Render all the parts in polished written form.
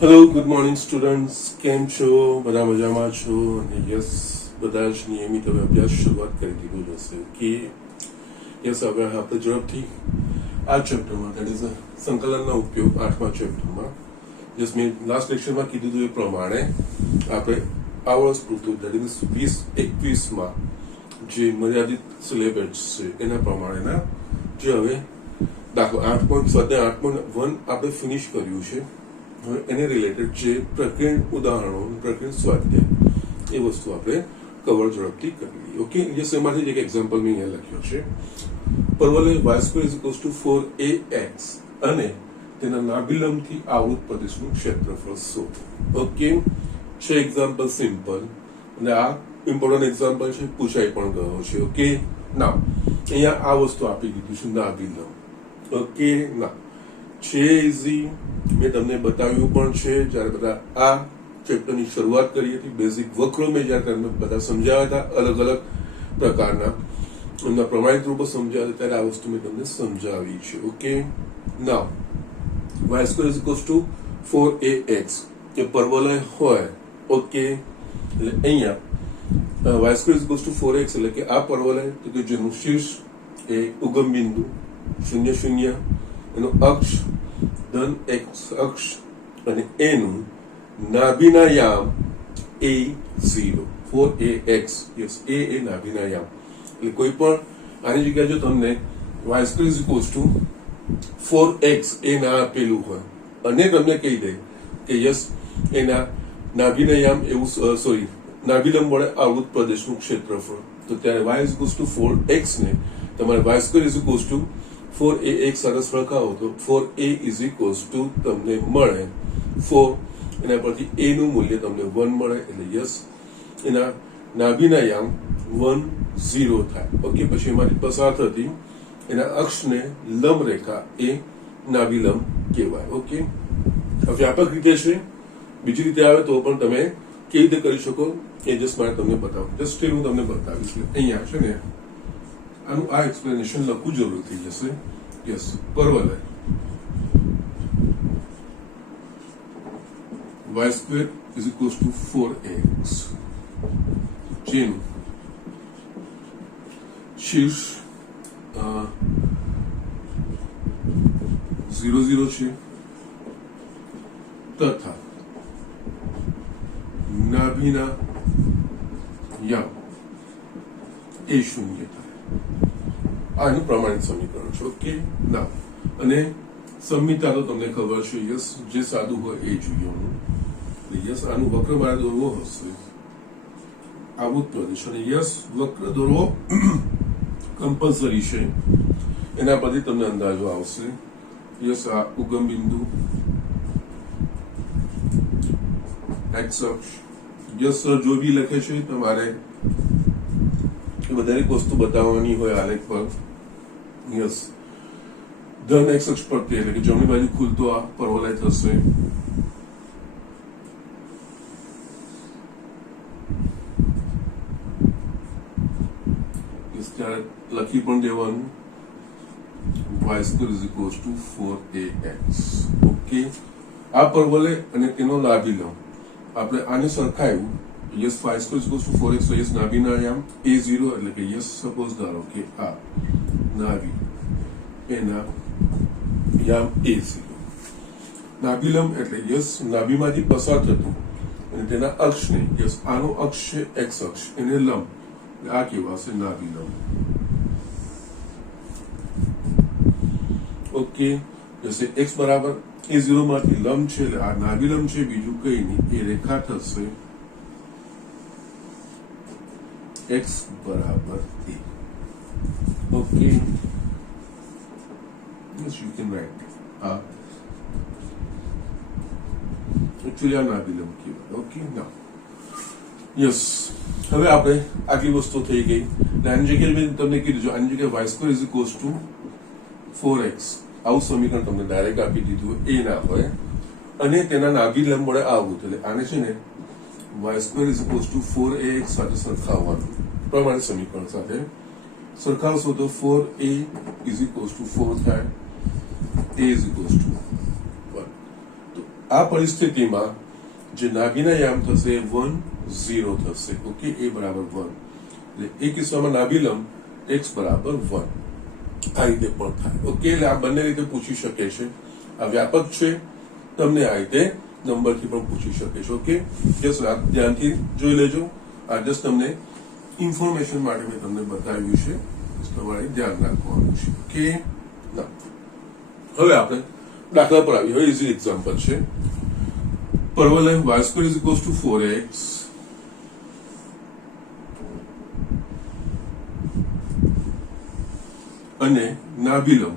Hello good morning students, કેમ છો? બધા મજામાં છો? અને યસ, બધા જ નિયમિત હવે અભ્યાસ શરૂઆત કરી દીધું હશે કે યસ, હવે આપણે ઝડપથી આ ચેપ્ટરમાં દેટ ઇઝ સંકલનનો ઉપયોગ 8મા ચેપ્ટરમાં યસ મેં લાસ્ટ લેક્ચરમાં કીધું હતું એ પ્રમાણે આપણે આવર્સ પૂરતું દેટ ઇઝ 20-21માં જે મર્યાદિત સિલેબસ છે એના પ્રમાણેના જે હવે દાખલો 8.1 આપણે ફિનિશ કર્યું છે. હવે એને રિલેટેડ જે પ્રકરણ ઉદાહરણો, પ્રકરણ સ્વાધ્યાય એ વસ્તુ આપણે કવર ઝડપથી કરી લઈએ. ઓકે, યસ, એમાંથી જ એક એક્ઝામ્પલ મેં અહીંયા લખ્યો છે. પરવલય y² = 4ax અને તેના નાભિલંબથી આવૃત પ્રદેશનું ક્ષેત્રફળ શોધો. ઓકે, છે એક્ઝામ્પલ સિમ્પલ અને આ ઇમ્પોર્ટન્ટ એક્ઝામ્પલ છે, પૂછાઈ પણ ગયો છે. ઓકે, ના અહીંયા આ વસ્તુ આપી દીધું છે નાભિલંબ. ઓકે, ના છે ઇઝી, મેં તમને બતાવ્યું પણ છે જ્યારે બધા આ ચેપ્ટરની શરૂઆત કરી હતી. બેઝિક વક્રો મેં જ્યારે તમને બધા સમજાવ્યા હતા, અલગ અલગ પ્રકારના એમના પ્રમાણિત રૂપો સમજાવ્યા ત્યારે આ વસ્તુ મેં તમને સમજાવી છે. ઓકે, નાવ y² = 4ax એ પરવલય હોય. ઓકે, એટલે અહીંયા y² = 4x એટલે કે આ પરવલય તો કે જેનું શીર્ષ એ ઉગમ બિંદુ 0 0 એનો અક્ષ ધન x અક્ષ અને એનું નાભિના યામ a0 4ax. યસ, a એ નાભિના યામ એટલે કોઈ પણ આની જગ્યાએ જો તમને y² = 4x એ ના આપેલું હોય અને તમને કહી દે કે યસ એના નાભિના યામ એવું સોરી નાભિલંબ વડે આવૃત પ્રદેશનું ક્ષેત્રફળ, તો ત્યારે y = 4x ને તમારે y² = 4ax સાથે સરખાવો તો 4a તમને મળે 4, એના પરથી a નું મૂલ્ય તમને 1 મળે એટલે યસ એના નાભિના યામ 1 0 થાય. ઓકે, પછી એમાંથી પસાર થતી એના અક્ષને લંબ રેખા એ નાભિલંબ કહેવાય. ઓકે, વ્યાપક રીતે છે, બીજી રીતે આવે તો પણ તમે કેવી રીતે કરી શકો એ જસ્ટ મારે તમને બતાવું. જસ્ટ હું તમને બતાવીશ. અહીંયા છે ને આનું આ એક્સપ્લેનેશન લખવું જરૂરી થઈ જશે. યસ, પરવલય y² = 4ax જેનું શીર્ષ 0 0 છે તથા નાભિના યામ એ 0 થાય. આનું પ્રમાણિત સમીકરણ છે. ઓકે, ના અને સંમિતા તો તમને ખબર છે. યસ, જે સાદું હોય એ જોઈએ. યસ, આનું વક્ર મારે દોરવો હશે આવૃત પ્રદેશ અને યસ વક્ર દોરવો કમ્પલસરી છે. એના પરથી તમને અંદાજો આવશે. યસ, આ ઉગમ બિંદુ x અક્ષ. યસ સર, જો બી લખે છે તમારે દરેક વસ્તુ બતાવવાની હોય આલેખ પર. યસ, ધન x અક્ષ પરથી એટલે કે જમણી બાજુ ખુલતો આ પરવલય થશે. ત્યારે લખી પણ દેવાનું y² = 4ax. ઓકે, આ પરવલય અને તેનો નાભિલંબ આપણે આને સરખાયું. યસ, y² = 4x તો યસ નાભિના યામ a0 એટલે કે યસ સપોઝ ધારો કે આ નાભિ એના યામ a0, નાભિલંબ એટલે યસ નાભિમાંથી પસાર થતું અને તેના અક્ષને યસ આનો અક્ષ છે x અક્ષ એને લંબ, આ કહેવાશે નાભિલંબ. ઓકે, જશે x બરાબર a0 માંથી લંબ છે એટલે આ નાભિલંબ છે, બીજું કઈ નહીં, એ રેખા થશે x બરાબર a. Okay, yes you can write actually આ નાભિલંબ કહેવાય. ઓકે, ના યસ, હવે આપણે આટલી વસ્તુ થઈ ગઈ. આની જગ્યાએ મેં તમને કીધું છે આની જગ્યાએ y² = 4x આવું સમીકરણ તમને ડાયરેક્ટ આપી દીધું એ ના હોય અને તેના નાભિલંબ વડે આવું એટલે આને છે ને y² = 4ax સાથે સરખાવવાનું પ્રમાણિત સમીકરણ સાથે સરખાવશો તો 4a = 4 થાય, a = 1. તો આ પરિસ્થિતિમાં જે નાભીના યામ થશે 1 0 થશે. ઓકે, એ બરાબર 1. એટલે એ કિસ્સામાં નાભિલંબ x બરાબર 1. આ રીતે પણ થાય. ઓકે, એટલે આ બંને રીતે પૂછી શકે છે. આ વ્યાપક છે, તમને આ રીતે નંબરથી પણ પૂછી શકે છે. ઓકે, જસ્ટ ધ્યાનથી જોઈ લેજો. આ જસ્ટ તમને ઇન્ફોર્મેશન માટે મેં તમને બતાવ્યું છે, તમારે ધ્યાન રાખવાનું છે. ઓકે, ના હવે આપણે દાખલા પર આવી. હવે ઇઝી એક્ઝામ્પલ છે. પરવલય y² = 4x અને નાભિલંબ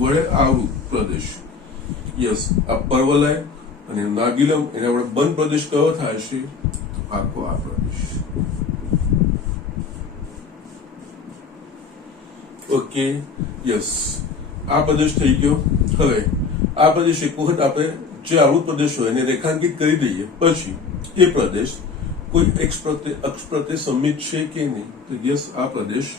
વડે આવૃત પ્રદેશ. યસ, આ પરવલય અને નાભિલંબ એના વડે બંધ પ્રદેશ કયો થાય છે? આખો આ પ્રદેશ. ઓકે, યસ, આ પ્રદેશ થઈ ગયો. હવે આ પ્રદેશ એક વખત આપણે જે આવૃત પ્રદેશ હોય એને રેખાંકિત કરી દઈએ પછી એ પ્રદેશ કોઈ અક્ષ પ્રત્યે સંમિત છે કે નહીં? તો યસ, આ પ્રદેશ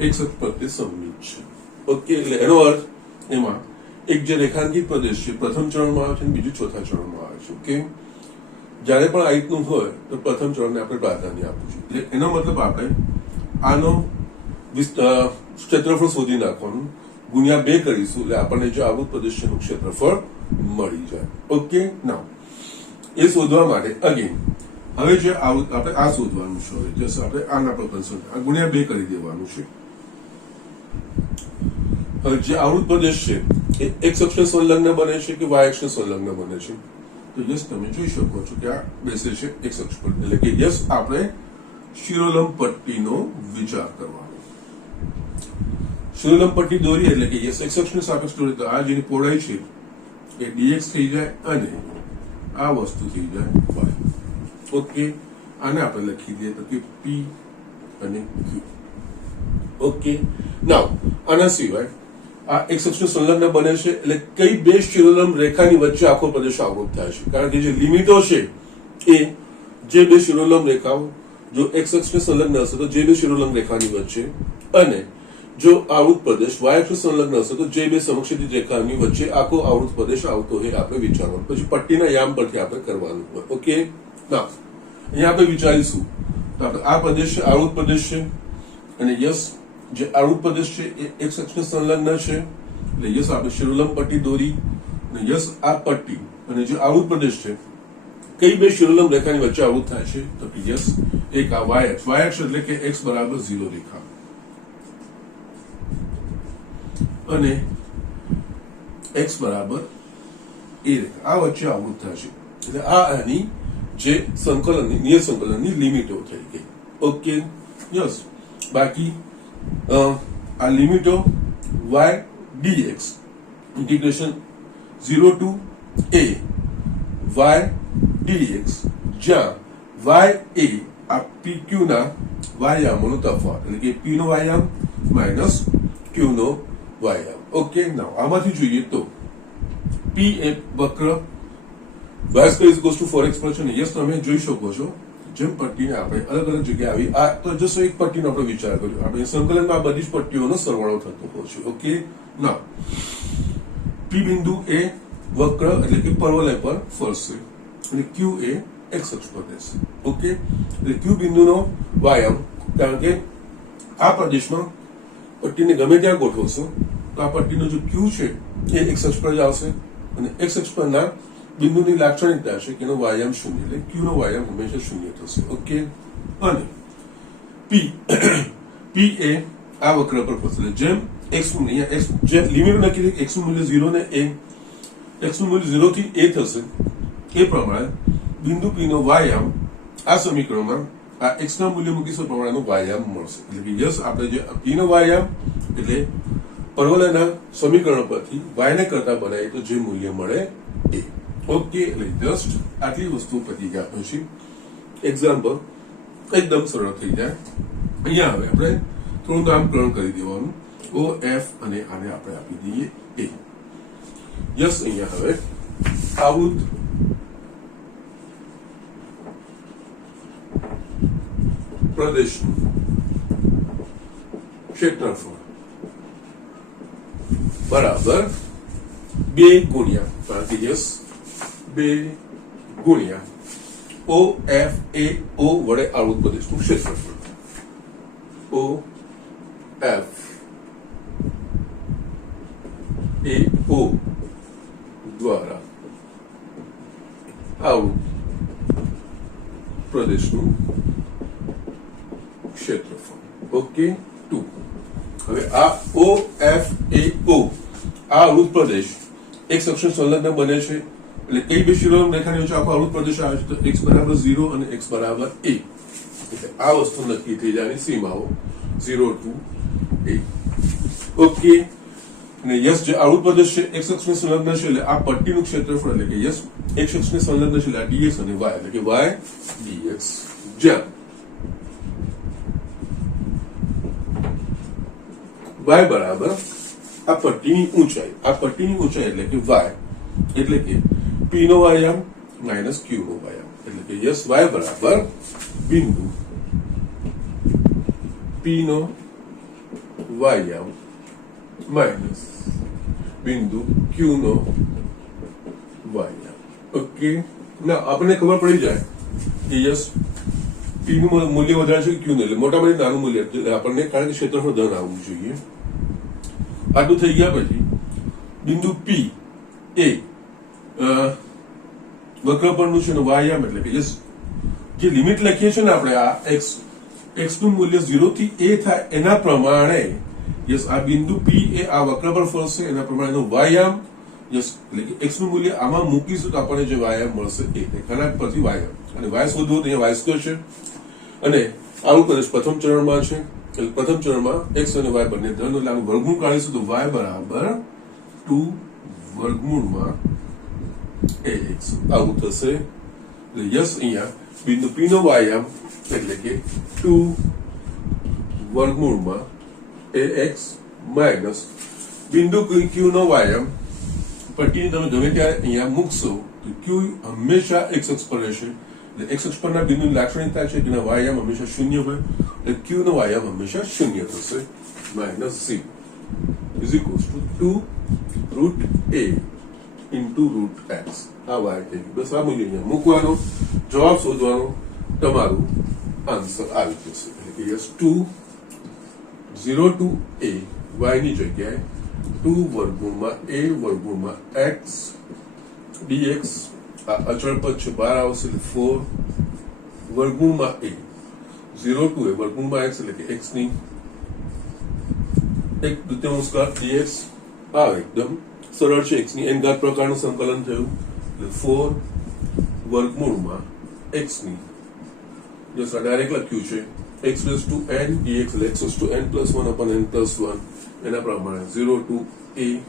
એક અક્ષ પ્રત્યે સંમિત છે. ઓકે, એટલે એનો અર્થ એમાં એક જે રેખાંકિત પ્રદેશ છે પ્રથમ ચરણમાં આવે છે અને બીજું ચોથા ચરણમાં આવે છે. ઓકે, જ્યારે પણ આ રીતનું હોય તો પ્રથમ ચરણને આપણે પ્રાધાન્ય આપવું જોઈએ. એટલે એનો મતલબ આપણે આનો ક્ષેત્રફળ શોધી નાખવાનું, ગુણ્યા 2 કરીશું એટલે આપણને જે આવૃત પ્રદેશ છે એનું ક્ષેત્રફળ મળી જાય. ઓકે, નાઉ એ શોધવા માટે અગેન હવે જે આપણે આ શોધવાનું છે. જસ્ટ આપણે આના પર કન્સર્ન આ ગુણ્યા 2 કરી દેવાનું છે. હવે જે આવૃત પ્રદેશ છે એ x અક્ષને સંલગ્ન બને છે કે y અક્ષને સંલગ્ન બને છે? તો યસ, તમે જોઈ શકો છો કે આ બેસે છે x અક્ષ પર. એટલે કે યસ, આપણે શિરોલંબ પટ્ટીનો વિચાર કરવાનો. શિરોલંબ પટ્ટી દોરી એટલે કે યસ, x અક્ષની સાપેક્ષ દોરી તો આ જેની પહોળાઈ છે એ dx થઈ જાય અને આ વસ્તુ થઈ જાય y. ઓકે, આને આપણે લખી દઈએ તો કે p અને q. ઓકે, નાઉ આના સિવાય આ x અક્ષને સંલગ્ન બને છે એટલે કઈ બે શિરોલંબ રેખાની વચ્ચે આખો પ્રદેશ આવૃત થાય છે? કારણ કે જે લિમિટો છે એ જે બે શિરોલંબ રેખાઓ જો x અક્ષને સંલગ્ન હશે તો જે બે શિરોલંબ રેખાની વચ્ચે, અને જો આવૃત પ્રદેશ y અક્ષને સંલગ્ન હશે તો જે બે સમક્ષિતિજ રેખાની વચ્ચે આખો આવૃત પ્રદેશ આવતો હોય આપણે વિચારવાનું. પછી પટ્ટીના યામ પરથી આપણે કરવાનું હોય. ઓકે, ના અહીંયા આપણે વિચારીશું તો આપણે આ પ્રદેશ છે, આવૃત પ્રદેશ છે, અને યસ જે આવૃત પ્રદેશ છે એ x અક્ષને સંલગ્ન છે. એટલે યસ, આપણે શિરોલંબ પટ્ટી દોરી અને યસ આ પટ્ટી અને જે આવૃત પ્રદેશ છે કઈ બે શિરોલંબ રેખાની વચ્ચે આવૃત થાય છે? તો યસ, એક આ y અક્ષ. y અક્ષ એટલે કે x બરાબર 0 રેખા અને x બરાબર a રેખા, આ વચ્ચે આવૃત થાય છે. એટલે આ આની જે સંકલનની નિયત સંકલનની લિમિટો થઈ ગઈ. ઓકે, યસ, બાકી આ લિમિટો y dx integration 0 to a y dx, જ્યાં y એ આ pq ના વાયામોનો તફાવત એટલે કે p નો વાયામ માઇનસ q નો વાયામ. ઓકે, નાઉ આમાંથી જોઈએ તો p એ વક્ર y² = 4x પર છે ને યસ, તમે જોઈ શકો છો જેમ પટ્ટીને આપણે અલગ અલગ જગ્યાએ આવી આ તો જસ્ટ એક પટ્ટીનો આપણે વિચાર કર્યો. આપણે સંકલનમાં આ બધી જ પટ્ટીઓનો સરવાળો થતો હોય છે. ઓકે, ના p બિંદુ એ વક્ર એટલે કે પરવલય પર ફરશે અને q એ x અક્ષ પર રહેશે. ઓકે, એટલે q બિંદુનો વાયામ, કારણ કે આ પ્રદેશમાં પટ્ટીને ગમે ત્યાં ગોઠવશો તો આ પટ્ટીનો જે q છે એ x અક્ષ પર જ આવશે અને x અક્ષ પરના બિંદુની લાક્ષણિકતા છે કે એનો વાયામ 0 એટલે q નો વાયામ હંમેશા 0 થશે. ઓકે, અને p એ આ વક્ર પર ફરશે. જેમ x નું અહીંયા x જે લિમિટ નક્કી થઈ x નું મૂલ્ય 0 ને a, x નું મૂલ્ય 0 થી a થશે એ પ્રમાણે બિંદુ p નો વાયામ આ સમીકરણમાં આ x ના મૂલ્ય મૂકીશું પ્રમાણેનો વાયામ મળશે. એટલે કે યસ, આપણે જે p નો વાયામ એટલે પરવલયના સમીકરણ પરથી y ને કરતા બનાવીએ તો જે મૂલ્ય મળે એ. ઓકે, એટલે જસ્ટ આટલી વસ્તુ પતી ગયા પછી એક્ઝામ્પલ એકદમ સરળ થઈ જાય. અહીંયા હવે આપણે થોડું નામકરણ કરી દેવાનું. ઓ એફ અને આને આપણે આપી દઈએ એ. યસ, અહીંયા હવે આવૃત પ્રદેશનું ક્ષેત્રફળ બરાબર 2 ગુણ્યા બાકી યસ 2 ગુણ્યા OFAO વડે આવૃત પ્રદેશનું ક્ષેત્રફળ OFAO દ્વારા આવૃત પ્રદેશનું ક્ષેત્રફળ ઓકે 2 હવે આ OFAO આ આવૃત પ્રદેશ એક અક્ષર સંલગ્ન બને છે એટલે કઈ બે શિરોનામ રેખાની વચ્ચે આખો આવૃત પ્રદેશ આવે છે તો x બરાબર 0 અને x બરાબર a એટલે આ વસ્તુ નક્કી થઈ જાય સીમાઓ 0 to a ઓકે અને યસ જે આવૃત પ્રદેશ છે x અક્ષને સંલગ્ન છે એટલે આ પટ્ટીનું ક્ષેત્રફળ એટલે કે યસ x અક્ષને સંલગ્ન છે એટલે આ dx અને y એટલે કે y dx જ્યાં y બરાબર આ પટ્ટીની ઊંચાઈ એટલે કે y એટલે કે p નો આયામ માઇનસ q નો આયામ એટલે કે યસ y બરાબર બિંદુ p નો આયામ માઇનસ બિંદુ q નો આયામ ઓકે ના આપણને ખબર પડી જાય કે યસ p નું મૂલ્ય વધારે છે q નું એટલે મોટામાં નાનું મૂલ્ય આપણને કારણ કે ક્ષેત્રફળ ધન આવવું જોઈએ આટલું થઈ ગયા પછી બિંદુ p એ વક્ર પરનું છે આયામ એટલે કે જે લિમિટ લખીએ છીએ ને આપણે આ x નું મૂલ્ય 0 થી a થાય એના પ્રમાણે યસ આ બિંદુ p એ આ વક્ર પર ફરશે એના પ્રમાણેનો આયામ યસ એટલે કે x નું મૂલ્ય આમાં મૂકીશું તો આપણને જે આયામ મળશે એ રેખાના પરથી આયામ અને y શોધવું તો અહીંયા y સ્ક્વેર છે અને આવું પ્રદેશ પ્રથમ ચરણમાં છે એટલે પ્રથમ ચરણમાં x અને y બંને ધન એટલે આનું વર્ગમૂળ કાઢીશું તો y બરાબર 2 વર્ગમૂળમાં ax આવું થશે એટલે યસ અહીંયા બિંદુ p નો આયામ એટલે કે 2 વર્ગમૂળમાં ax માઇનસ બિંદુ q નો આયામ પટ્ટીને તમે ગમે ત્યારે અહીંયા મૂકશો તો q હંમેશા x અક્ષ પર રહેશે એટલે x અક્ષ પરના બિંદુની લાક્ષણિકતા છે જેના આયામ હંમેશા શૂન્ય હોય એટલે q નો આયામ હંમેશા શૂન્ય થશે minus c is equals to 2 root a into root x આ y થઈ ગયું બસ આ મૂલ્ય અહીંયા મૂકવાનો જવાબ શોધવાનો તમારું આન્સર આવી જશે એટલે કે યસ 2 0 to a y ની જગ્યાએ 2 વર્ગમૂળમાં a વર્ગમૂળમાં x dx આ અચળ પદ છે બહાર આવશે એટલે 4 વર્ગમૂળમાં a 0 to a વર્ગમૂળમાં x એટલે કે x ની 1/2 ઘાત dx આ એકદમ સરળ છે x ની n ઘાત પ્રકારનું સંકલન થયું એટલે 4 વર્ગમૂળમાં x ની જસ આ ડાયરેક્ટ લખ્યું છે x raised to n dx એટલે x raised to n plus 1 upon n plus 1 એના પ્રમાણે 0 to a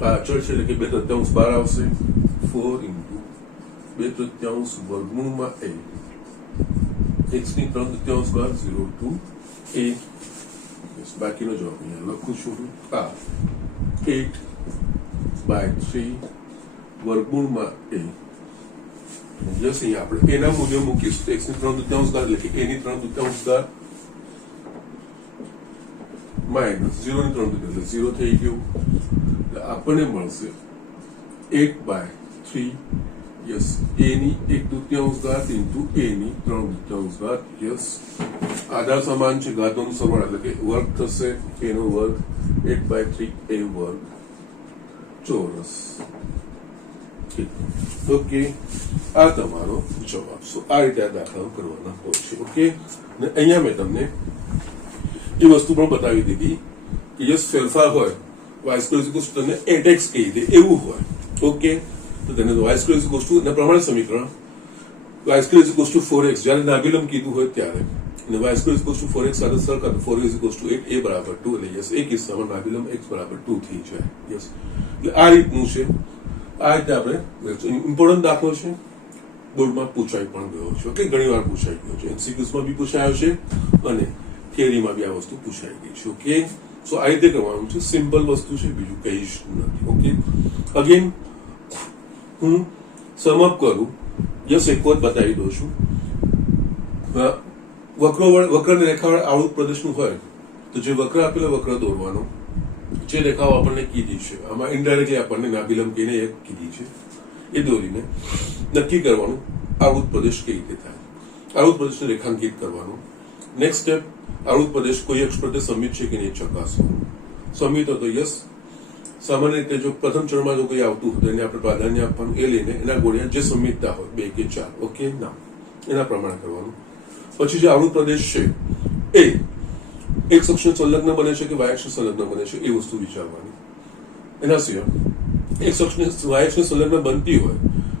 આ અચળ છે એટલે કે 2/3 બહાર આવશે 4 into 2/3 વર્ગમૂળમાં a x ની 3/3 ઘાત 0 to a બાકીનો જવાબ અહીંયા લખું છું આ 8/3 વર્ગમૂળમાં a યસ અહીંયા આપણે એના મૂલ્ય મૂકીશું x ની 3/3 ઘાત એટલે કે a ની 3/3 ઘાત માઇનસ 0 ની 3/3 એટલે 0 થઈ ગયું એટલે આપણને મળશે 8/3 યસ a ની 1/2 ઘાત ઇન્ટુ a ની 3/3 ઘાત યસ આધાર સમાન છે ઘાતોનો સરવાળો એટલે કે વર્ગ થશે a નો વર્ગ 8/3 a વર્ગ ચોરસ ઓકે આ તમારો જવાબ સો આ રીતે આ દાખલાઓ કરવાના હોય છે ઓકે અને અહીંયા મેં તમને એ વસ્તુ પણ બતાવી દીધી કે યસ ફેરફાર હોય y square is equals two તમને 8x કહી દે એવું હોય ઓકે તો તેને y square is equals two એના પ્રમાણે સમીકરણ y square is equals two 4x જ્યારે નાભિલમ કીધું હોય ત્યારે અને y square is equals two 4x સાથે સરખા તો 4 ઇઝ ઇક્વલ્સ ટુ 8 a બરાબર 2 એટલે યસ એ કિસ્સામાં નાભિલમ x બરાબર 2 થઈ જાય યસ એટલે આ રીતનું છે આ રીતે આપણે ઇમ્પોર્ટન્ટ દાખલો છે બોર્ડમાં પૂછાઈ પણ ગયો છે ઓકે ઘણી વાર પૂછાઈ ગયો છે એમસીક્યુઝમાં બી પૂછાયો છે અને થિયરીમાં બી આ વસ્તુ પૂછાઈ ગઈ છે ઓકે સો આ રીતે કરવાનું છે સિમ્પલ વસ્તુ છે બીજું કંઈ જ નથી ઓકે અગેન હું સમઅપ કરું યસ એક વખત બતાવી દઉં છું વક્રની રેખા આવૃત પ્રદેશનું હોય તો જે વક્ર આપેલો વક્ર દોરવાનો જે રેખાઓ આપણને કીધી છે આમાં ઇનડાયરેક્ટલી આપણને નાભિલંબ કહીને એક કીધી છે એ દોરીને નક્કી કરવાનું આવૃત પ્રદેશ કઈ રીતે થાય. આવૃત પ્રદેશને રેખાંકિત કરવાનું. નેક્સ્ટ સ્ટેપ, આવૃત પ્રદેશ કોઈ અક્ષ પ્રત્યે સમિત છે કે નહીં ચકાસવાનું. સમિત હતો યસ. સામાન્ય રીતે જો પ્રથમ ચરણમાં જો કોઈ આવતું હોય એને આપણે પ્રાધાન્ય આપવાનું, એ લઈને એના ગોળિયા જે સમિતતા હોય 2 કે 4, ઓકે ના, એના પ્રમાણે કરવાનું. પછી જે આવૃત પ્રદેશ છે એ એક અક્ષને સંલગ્ન બને છે કે વાય અક્ષને સંલગ્ન બને છે એ વસ્તુ વિચારવાની. એના સિવાય એક અક્ષને વાય અક્ષને સંલગ્ન બનતી હોય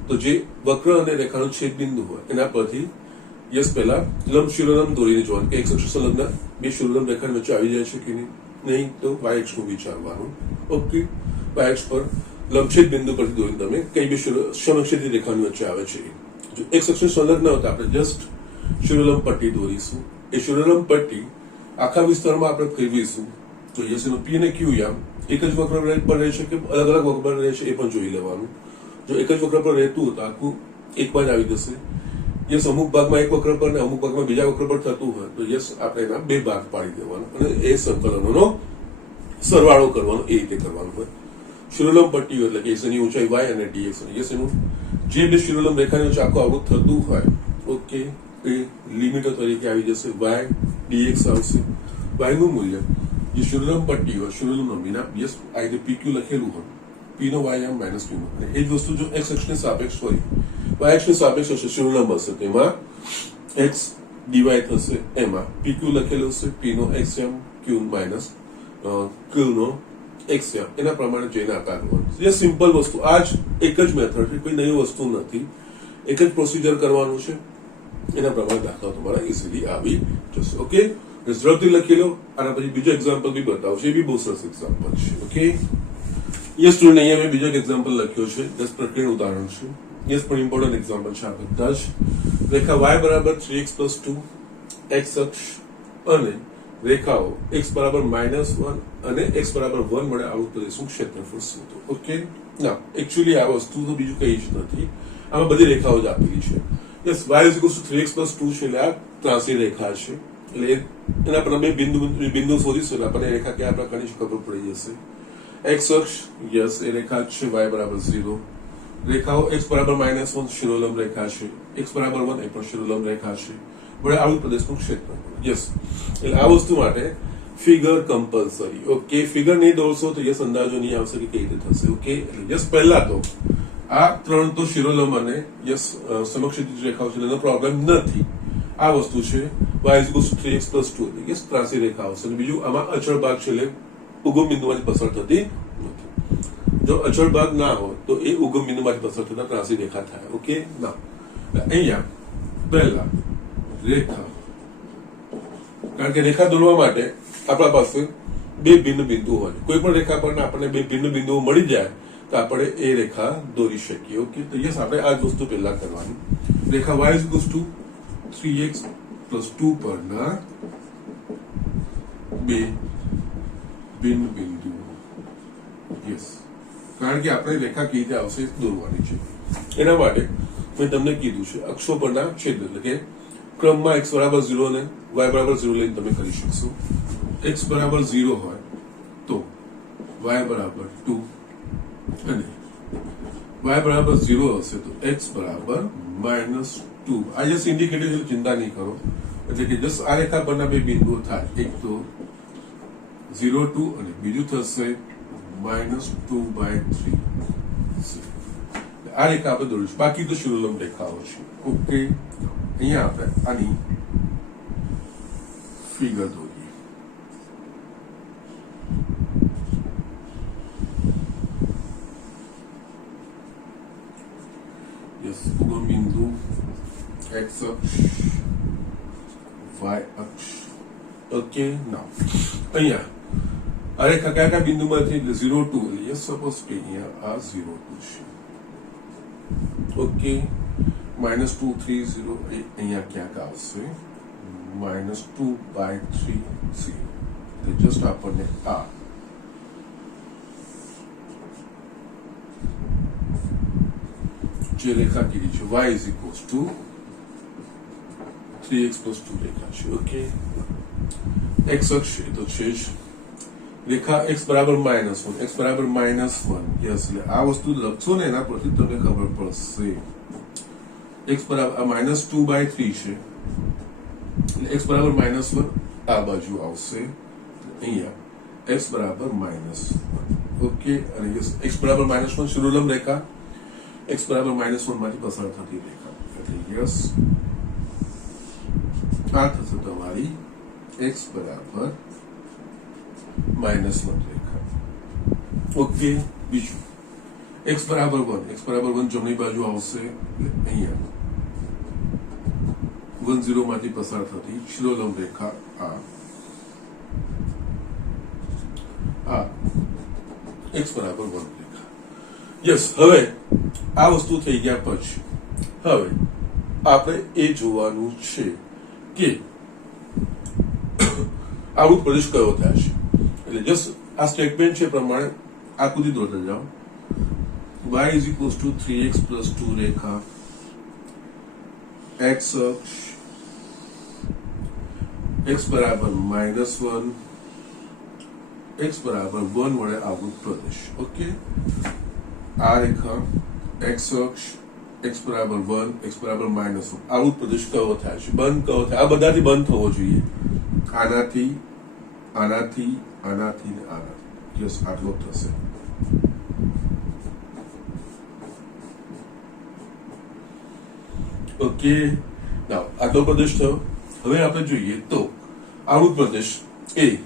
તો જે વક્ર અને રેખાનું છેદ બિંદુ હોય એના પરથી યસ પહેલા લંબ શિરોલંબ દોરીને જોવાનું કે એક અક્ષ સંલગ્ન બે શિરોલંબ રેખાની વચ્ચે આવી જાય છે કે નહીં તો વાય અક્ષનું વિચારવાનું. ઓકે, વાય અક્ષ પર લંબછેદ બિંદુ પરથી દોરીને તમે કઈ બે સમક્ષેદી રેખાની વચ્ચે આવે છે. જો એક અક્ષને સંલગ્ન હોય તો આપણે જસ્ટ શિરોલંબ પટ્ટી દોરીશું. એ શિરોલંબ પટ્ટી આખા વિસ્તારમાં આપણે ફેરવીશું તો યસ એનો પી અને ક્યુ યામ એક જ વક્ર પર રહે છે કે અલગ અલગ વક્ર પર રહે છે એ પણ જોઈ લેવાનું. જો એક જ વક્ર પર રહેતું હોય તો આખું એક બાજ આવી જશે. યસ અમુક ભાગમાં એક વક્ર પર ને અમુક ભાગમાં બીજા વક્ર પર થતું હોય તો યસ આપણે એના 2 ભાગ પાડી દેવાનો અને એ સંકલનોનો સરવાળો કરવાનો, એ રીતે કરવાનું હોય. શિરોલંબ પટ્ટી એટલે કે એની ઊંચાઈ વાય અને ડીએક્સ. યસ એનું જે બે શિરોલંબ રેખાની વચ્ચે આખું આવૃત થતું હોય ઓકે એ લિમિટો તરીકે આવી જશે. વાય ડીએક્સ આવશે. વાય નું મૂલ્ય જે શિરોલંબ પટ્ટી હોય શિરોલંબ નમીના યસ આ રીતે પીક્યુ લખેલું હોય પી નો વાય એમ માઇનસ પી નો, અને એ જ વસ્તુ જો એક્સ અક્ષને સાપેક્ષ હોય વાય અક્ષને સાપેક્ષ હશે શિરોલંબ હશે તેમાં એક્સ ડીવાય થશે, એમાં પીક્યુ લખેલું હશે પી નો એક્સ એમ ક્યુ માઇનસ ક્યુ નો એક્સ એમ, એના પ્રમાણે જઈને આકાર કરવાનો. જે સિમ્પલ વસ્તુ આ જ એક જ મેથડ છે, કોઈ નવી વસ્તુ નથી, એક જ પ્રોસિજર કરવાનું છે. એના પ્રમાણે દાખલા તમારા ઇઝીલી આવી જશે. ઓકે, ઝડપથી લખી લો. આના પછી બીજો એક્ઝામ્પલ બી બતાવશે, એ બી બહુ સરસ એક્ઝામ્પલ છે. ઓકે યસ સ્ટુડન્ટ, અહીંયા મેં બીજો એક્ઝામ્પલ લખ્યો છે, 10 પ્રક્રિયાનું ઉદાહરણ છે. યસ પણ ઇમ્પોર્ટન્ટ એક્ઝામ્પલ છે આ બધા જ. રેખા y બરાબર 3x + 2 x અક્ષ અને રેખાઓ x બરાબર -1 અને x બરાબર 1 વડે આવૃત પ્રદેશનું ક્ષેત્રફળ શોધો. ઓકે ના, એકચ્યુઅલી આ વસ્તુ તો બીજું કઈ જ નથી, આમાં બધી રેખાઓ જ આપેલી છે. યસ y = 3x + 2 છે એટલે આ ત્રાસી રેખા છે, એટલે એના પર બે બિંદુ શોધીશું એટલે આપણને રેખા કયા પ્રકારની ખબર પડી જશે. x અક્ષ યસ એ રેખા છે y બરાબર 0, રેખાઓ x બરાબર -1 શિરોલંબ રેખા છે, x બરાબર 1 એ પણ શિરોલંબ રેખા છે, વડે આવૃત પ્રદેશનું ક્ષેત્રફળ. યસ એટલે આ વસ્તુ માટે ફિગર કમ્પલસરી. ઓકે, ફિગર નહીં દોરશો તો યસ અંદાજો નહીં આવશે કે કઈ રીતે થશે. ઓકે, એટલે યસ પહેલા તો આ 3 તો શિરોલંબ અને યસ સમક્ષિતિજ રેખાઓ છે, એનો પ્રોબ્લેમ નથી. આ વસ્તુ છે y = 3x + 2 યસ ત્રાસી રેખા આવશે. અને બીજું આમાં અચળ ભાગ છે એટલે ઉગમ બિંદુમાંથી પસાર થતી નથી. જો અચળ ભાગ ના હોય તો એ ઉગમ બિંદુમાંથી પસાર થતા ત્રાસી રેખા થાય. ઓકે ના, અહીંયા પહેલા રેખા, કારણ કે રેખા દોરવા માટે આપણા પાસે બે ભિન્ન બિંદુ હોય, કોઈ પણ રેખા પર આપણને બે ભિન્ન બિંદુઓ મળી જાય તો આપણે એ રેખા દોરી શકીએ. ઓકે, તો યસ આપણે આ જ વસ્તુ પહેલા કરવાની. રેખા y = 3x + 2 પરના બે ભિન્ન બિંદુઓ. યસ, કારણ કે આપણે રેખા કેવી રીતે આવશે દોરવાની છે. એના માટે મેં તમને કીધું છે અક્ષો પરના છેદ એટલે કે ક્રમમાં x બરાબર 0 ને y બરાબર 0 લઈને તમે કરી શકશો. x બરાબર 0 હોય તો y બરાબર 2 અને y બરાબર 0 હશે તો x બરાબર -2. આ જસ્ટ ઇન્ડિકેટર છે, ચિંતા નહીં કરો. એટલે કે જસ્ટ આ રેખા પરના બે બિંદુઓ થાય, એક તો 0, 2 અને બીજું થશે -2/3. આ રેખા આપણે દોરીશું, બાકી તો શિરોલંબ રેખાઓ છે. ઓકે, અહીંયા આપણે આની ફિગર દોરીએ. યસ, ઉગમ બિંદુ x અક્ષ y અક્ષ. ઓકે નાઉ અહીંયા આ રેખા કયા કયા બિંદુમાંથી 0, 2 યસ સપોઝ કે અહીંયા આ 0, 2 છે. ઓકે, -2, 3, 0 અહીંયા ક્યાંક આવશે -2/3 0. જસ્ટ આપણને આ જે રેખા કીધી છે y = 3x + 2 રેખા છે. ઓકે, x અક્ષ એ તો છે જ, રેખા x બરાબર -1, x બરાબર -1, યસ, એટલે આ વસ્તુ લખશો ને એના પરથી તમને ખબર પડશે. x બરાબર -2/3 છે, એટલે x બરાબર -1 આ બાજુ આવશે, અહીંયા x બરાબર -1, ઓકે. અને યસ, x બરાબર -1 શિરોલંબ રેખા, x બરાબર -1 માંથી પસાર થતી રેખા, એટલે યસ આ થશે તમારી x બરાબર -1 રેખા, ઓકે. બીજું x બરાબર 1, x બરાબર 1 જમણી બાજુ આવશે, અહીંયા 1 0 માંથી પસાર થતી શિરોલંબ રેખા આ x બરાબર 1 રેખા, યસ. હવે આ વસ્તુ થઈ ગયા પછી હવે આપણે એ જોવાનું છે કે આવૃત પ્રદેશ કયો થાય છે. એટલે જસ્ટ આ સ્ટેટમેન્ટ છે પ્રમાણે આકૃતિ દોરતા જાઓ. y is equals to 3x plus 2 Rekha, x અક્ષ x બરાબર -1, x બરાબર 1 વડે આવૃત પ્રદેશ, ઓકે. આ રેખા x અક્ષ x બરાબર 1, x બરાબર -1, આવૃત પ્રદેશ કયો થાય છે, બંધ કયો થાય. આ બધાથી બંધ થવો જોઈએ, આનાથી આનાથી આનાથી ને આનાથી, યસ, આટલો થશે. ઓકે, નાવ આટલો પ્રદેશ થયો. હવે આપણે જોઈએ તો આવૃત પ્રદેશ એ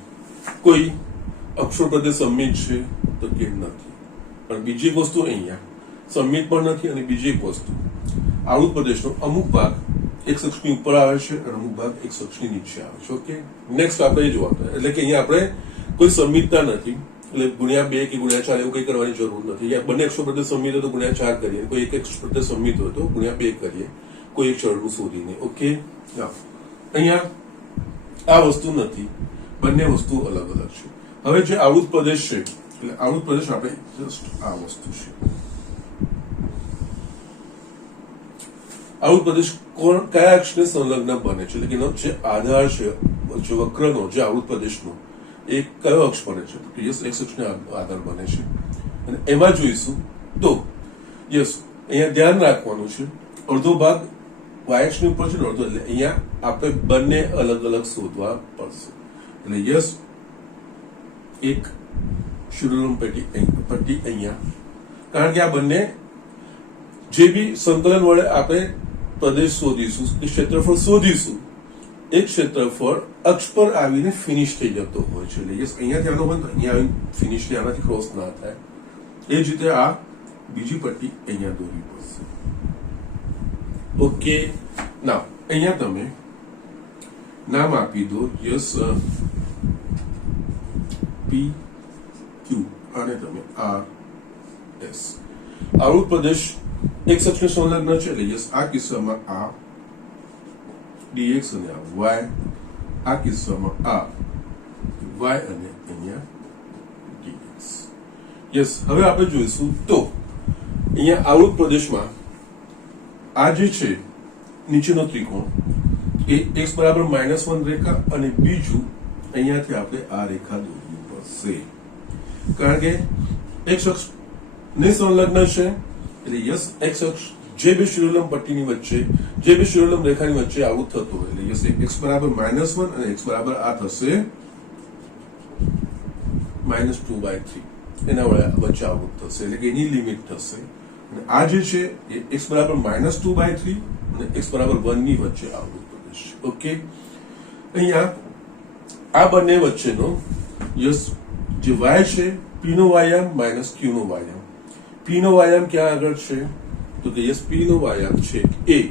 કોઈ અક્ષર પ્રદેશ સંમિત છે તો કે નથી, પણ બીજી એક વસ્તુ અહીંયા સંમિત પણ નથી, અને બીજી એક વસ્તુ આવૃત પ્રદેશનો અમુક ભાગ x અક્ષની ઉપર આવે છે અને અમુક ભાગ x અક્ષની નીચે આવે છે, ઓકે. નેક્સ્ટ આપણે એ જોવાનું, એટલે કે અહીંયા આપણે કોઈ સંમિતતા નથી, એટલે ગુણ્યા 2 કે ગુણ્યા 4 એવું કઈ કરવાની જરૂર નથી. અહીંયા બંને અક્ષર પ્રદેશ સંમિત હોય તો ગુણ્યા 4 કરીએ, કોઈ એક અક્ષર પ્રદેશ સંમિત હોય તો ગુણ્યા 2 કરીએ, કોઈ એક ચરણું શોધીને, ઓકે. અહીંયા આ વસ્તુ નથી, બંને વસ્તુ અલગ અલગ છે. હવે જે આવૃત પ્રદેશ છે, એટલે આવૃત પ્રદેશ આપણે જસ્ટ આ વસ્તુ છે. આવૃત પ્રદેશ કયા અક્ષને સંલગ્ન બને છે, એટલે કે જે આધાર છે, જે વક્રનો, જે આવૃત પ્રદેશનો એ કયો અક્ષ બને છે, તો યસ x અક્ષને આધાર બને છે. અને એમાં જોઈશું તો યસ અહીંયા ધ્યાન રાખવાનું છે, અડધો ભાગ y અક્ષની ઉપર છે, અડધો, એટલે અહીંયા આપણે બંને અલગ અલગ શોધવા પડશે. એટલે યસ એક શિરોલંબ પટ્ટી અહીંયા, કારણ કે આ બંને જે બી સંકલન વડે આપણે પ્રદેશ શોધીશું, ક્ષેત્રફળ શોધીશું, એક ક્ષેત્રફળ અક્ષ પર આવીને ફિનિશ થઈ જતો હોય છે. એટલે યસ અહીંયાથી આનો બંધ, અહીંયા આવીને ફિનિશ આનાથી ક્રોસ ના થાય. એ જ રીતે આ બીજી પટ્ટી અહીંયા દોરવી પડશે, ઓકે. નાવ અહીંયા તમે નામ આપી દો, યસ p q, આને તમે r s. આવૃત પ્રદેશ x અક્ષને સંલગ્ન છે, એટલે યસ આ કિસ્સામાં આ dx અને આ y, આ કિસ્સામાં આ y અને અહીંયા dx, યસ. હવે આપણે જોઈશું તો અહીંયા આવૃત પ્રદેશમાં આ જે છે નીચેનો ત્રિકોણ એ x બરાબર -1 રેખા, અને બીજું અહીંયાથી આપણે આ રેખા દોરવી પડશે, કારણ કે x અક્ષ ને સંલગ્ન છે, એટલે યસ x અક્ષ જે બે શિરોલંબ પટ્ટીની વચ્ચે, જે બે શિરોલંબ રેખાની વચ્ચે આવું થતું હોય, એટલે યસ x બરાબર -1 અને x બરાબર આ થશે -2/3, એના વચ્ચે આવું થશે, એટલે કે એની લિમિટ થશે. અને આ જે છે એ x બરાબર -2/3 અને x બરાબર 1 ની વચ્ચે આવૃત પ્રદેશ છે, ઓકે. અહીંયા આ બંને વચ્ચેનો યસ જે y છે, p નો વાયામ માઇનસ q નો વાયામ. p નો વાયામ ક્યાં આગળ છે, તો કે યસ p નો વાયામ છે એ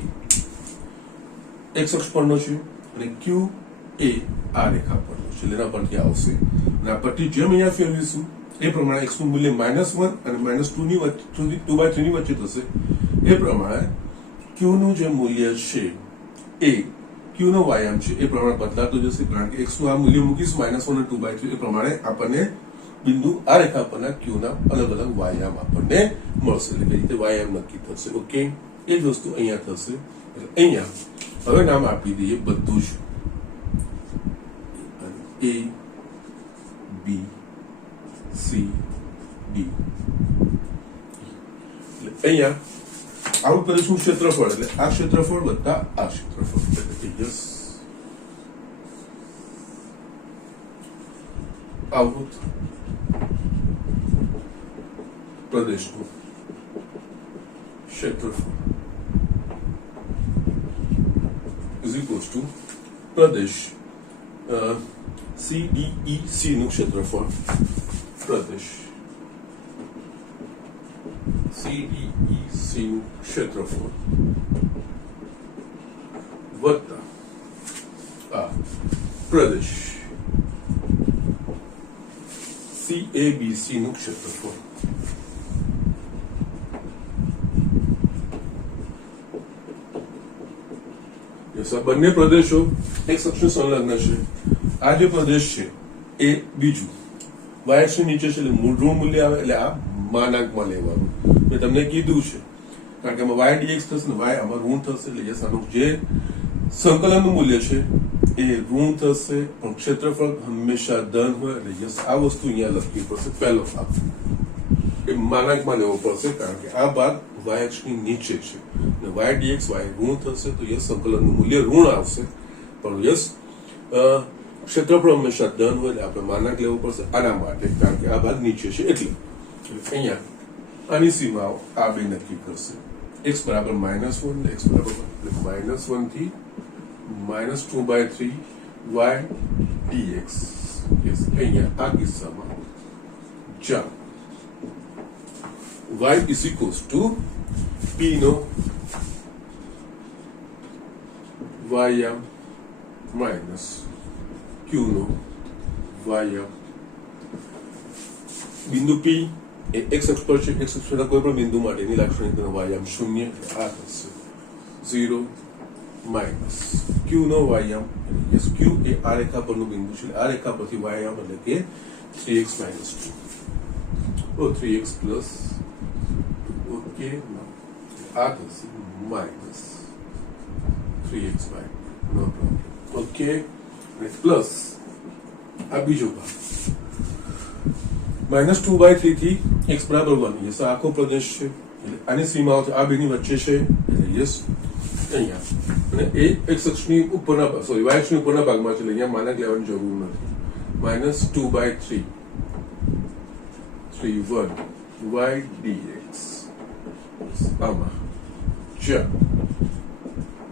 x અક્ષ પરનો છે, અને q એ આ રેખા પરનો છે, એટલે એના પરથી આવશે. અને આ પટ્ટી જેમ અહીંયા ફેરવીશું એ પ્રમાણે x નું મૂલ્ય -1 અને -2 ની વચ્ચે 2/3 ની વચ્ચે થશે. એ પ્રમાણે q નું જે મૂલ્ય છે એ q નો વાયામ છે એ પ્રમાણે બદલાતો જશે, કારણ કે x નું આ મૂલ્ય મૂકીશું -1 અને 2/3, એ પ્રમાણે આપણને બિંદુ આ રેખા પરના q ના અલગ અલગ વાયામ આપણને મળશે, એટલે કે રીતે વાયામ નક્કી થશે, ઓકે. એ જ વસ્તુ અહીંયા થશે. અહીંયા હવે નામ આપી દઈએ બધું જ a b સી ડી. અહીંયા આવું કરીશું ક્ષેત્રફળ, એટલે આ ક્ષેત્રફળ વત્તા આ ક્ષેત્રફળ, એટલે કે યસ આવું પ્રદેશનું ક્ષેત્રફળ is equals two Pradesh CDEC નું ક્ષેત્રફળ, પ્રદેશ CDEC નું ક્ષેત્રફળ વત્તા આ પ્રદેશ CABC નું ક્ષેત્રફળ. બંને પ્રદેશો એક અક્ષને સંલગ્ન છે. આ જે પ્રદેશ છે એ બીજું y અક્ષની નીચે છે, એટલે ઋણ મૂલ્ય આવે, એટલે આ માનાંકમાં લેવાનું. મેં તમને કીધું છે, કારણ કે આમાં y dx થશે ને y આમાં ઋણ થશે, એટલે યસ આનું જે સંકલનનું મૂલ્ય છે એ ઋણ થશે, પણ ક્ષેત્રફળ હંમેશા ધન હોય, એટલે યસ આ વસ્તુ અહીંયા લખવી પડશે. પહેલો ભાગ એ માનાંકમાં લેવો પડશે, કારણ કે આ ભાગ y અક્ષની નીચે છે અને y dx y ઋણ થશે, તો યસ સંકલનનું મૂલ્ય ઋણ આવશે, પણ યસ ક્ષેત્રફળ હંમેશા ધન હોય, એટલે આપણે માનાંક લેવું પડશે આના માટે, કારણ કે આ ભાગ નીચે છે. એટલે અહીંયા આની સીમાઓ આ બે નક્કી કરશે. x બરાબર -1, x બરાબર -1 થી -2/3 y dx. યસ અહીંયા આ કિસ્સામાં ચાલો y is equals to p no y minus q no y. બિંદુ p એ x અક્ષ પર છે, x અક્ષ પરના કોઈ પણ બિંદુ માટેની લાક્ષણિકતા y 0, આ થશે 0 માઇનસ q નો y યસ q એ આ રેખા પરનું બિંદુ છે, આ રેખા પરથી y એટલે કે 3x - 2 3x પ્લસ ઓકે, આ થશે માઇનસ 3x/2 નો પ્રોબ્લેમ. ઓકે, અને પ્લસ આ બીજો ભાગ -2/3 થી x બરાબર 1. યસ આખો પ્રદેશ છે, એટલે આની સીમાઓ આ બેની વચ્ચે છે, એટલે યસ અહીંયા અને એ x અક્ષની ઉપરના સોરી y અક્ષની ઉપરના ભાગમાં છે, એટલે અહીંયા માનક લેવાની જરૂર નથી. -2/3 3 1 y dx. આમાં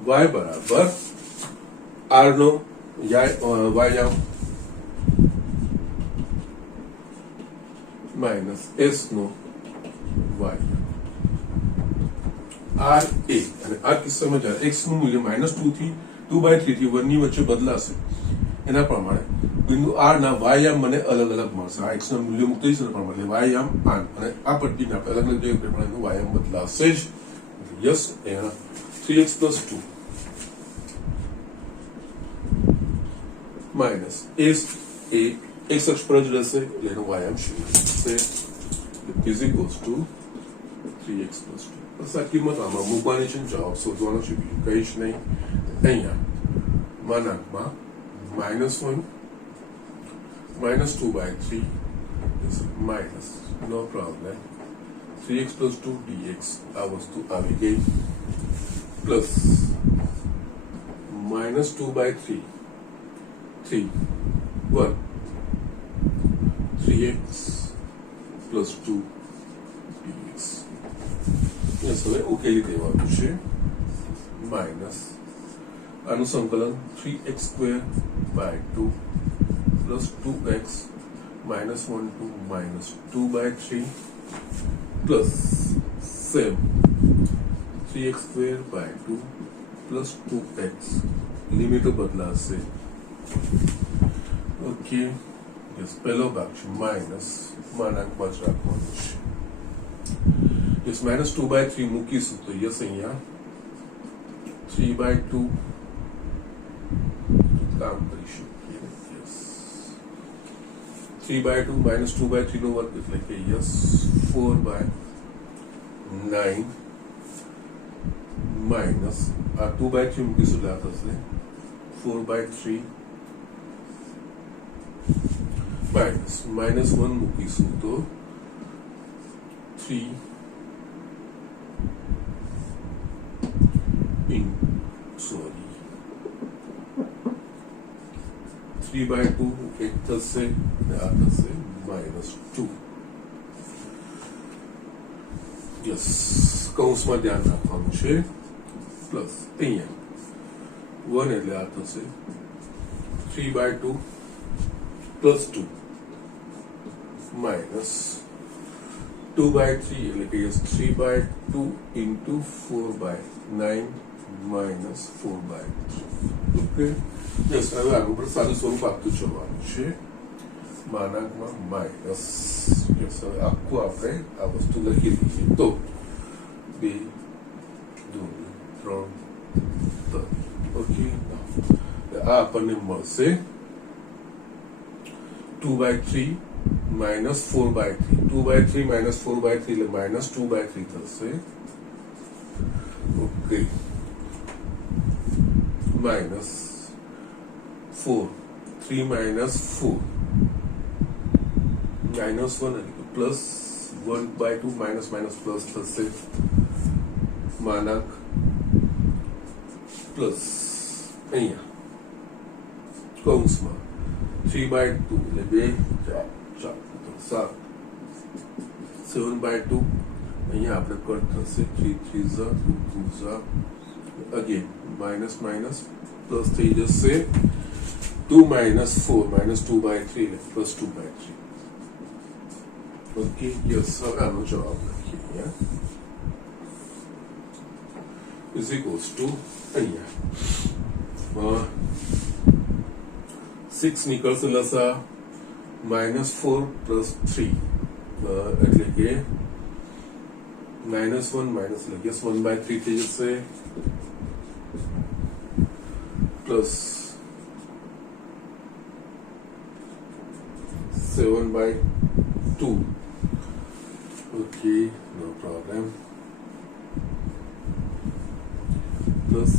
y બરાબર r નો y માઇનસ s નો y. r a અને આ કિસ્સામાં જ્યારે x નું મૂલ્ય -2 થી 2/3 થી 1 ની વચ્ચે બદલાશે, એના પ્રમાણે બિંદુ r ના y મને અલગ અલગ મળશે. આ x ના મૂલ્ય મુક્ત થશે પ્રમાણે y આન અને આ પટ્ટીને આપણે અલગ અલગ જગ્યાએ પ્રમાણે y બદલાશે જ. યસ એના 3x + 2 માઇનસ s એ x અક્ષ પર જ રહેશે, એટલે એનો y શૂન્ય થશે, ઇઝ ઇક્વલ્સ ટુ 3x + 2. બસ આ કિંમત આમાં મૂકવાની છે, જવાબ શોધવાનો છે, બીજું કંઈ જ નહીં. અહીંયા માનાંકમાં -1 -2/3 માઇનસ નો પ્રોબ્લેમ 3x + 2 dx આ વસ્તુ આવી ગઈ, પ્લસ -2/3 3 1 3x + 2 dx. યસ હવે ઉકેલી દેવાનું છે. માઇનસ આનું સંકલન 3x² / 2 + 2x -1 to -2/3 plus same 3x² / 2 + 2x. લિમિટો બદલાશે. ઓકે, યસ પહેલો ભાગ છે માઇનસ માનાંકમાં જ રાખવાનું છે. યસ -2/3 મૂકીશું તો યસ અહીંયા 3/2 કામ કરી શકીએ. યસ 3/2 -2/3 નો વર્ગ એટલે કે યસ 4/9 માઇનસ આ 2/3 મૂકીશું એટલે આ થશે 4/3 માઇનસ 1 મૂકીશું તો 3 3/2 એક થશે અને આ થશે -2. યસ, કૌંસમાં ધ્યાન રાખવાનું છે પ્લસ અહીંયા 1 એટલે આ થશે 3/2 પ્લસ 2 માઇનસ 2/3 એટલે કે 3/2 into 4/9 minus 4/3. Okay, yes. હવે આગળ પર સાદું સ્વરૂપ આપતું જવાનું છે માનાંકમાં માઇનસ. યસ, હવે આખું આપણે આ વસ્તુ લખી દઈએ તો 2 2 3 ઓકે. આ આપણને મળશે 2/3 minus 4/3. 2/3 minus 4/3 એટલે minus 2/3 થશે. ઓકે, minus 4 3 minus 4 minus 1 એટલે કે plus 1/2 minus minus plus થશે માનાંક પ્લસ અહીંયા કૌંસમાં 3/2 એટલે 2 4 7 7/2 અહીંયા આપણે કટ થશે 3 3 2 2 again minus minus plus થઈ જશે 2 minus 4 minus 2/3 એટલે plus 2/3. Okay, yes. હવે આનો જવાબ લખીએ અહીંયા is equals to અહીંયા 6 નીકળશે લસા -4 plus 3 એટલે કે -1 minus એટલે યસ 1/3 થઈ જશે plus 7/2. Okay, no problem. Plus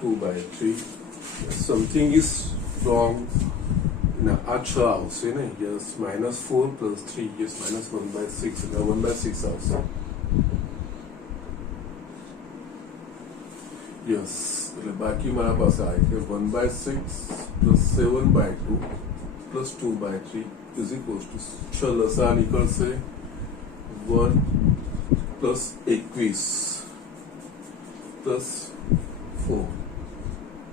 2/3. Something is wrong. Now, acha આવશે ને? Yes, -4 plus 3. Yes, -1/6. એટલે 1/6 આવશે. Yes, એટલે બાકી મારા પાસે આવે કે 1/6 plus 7/2 plus 2/3 is equals to 6 લસા નીકળશે 1 plus 21 plus 4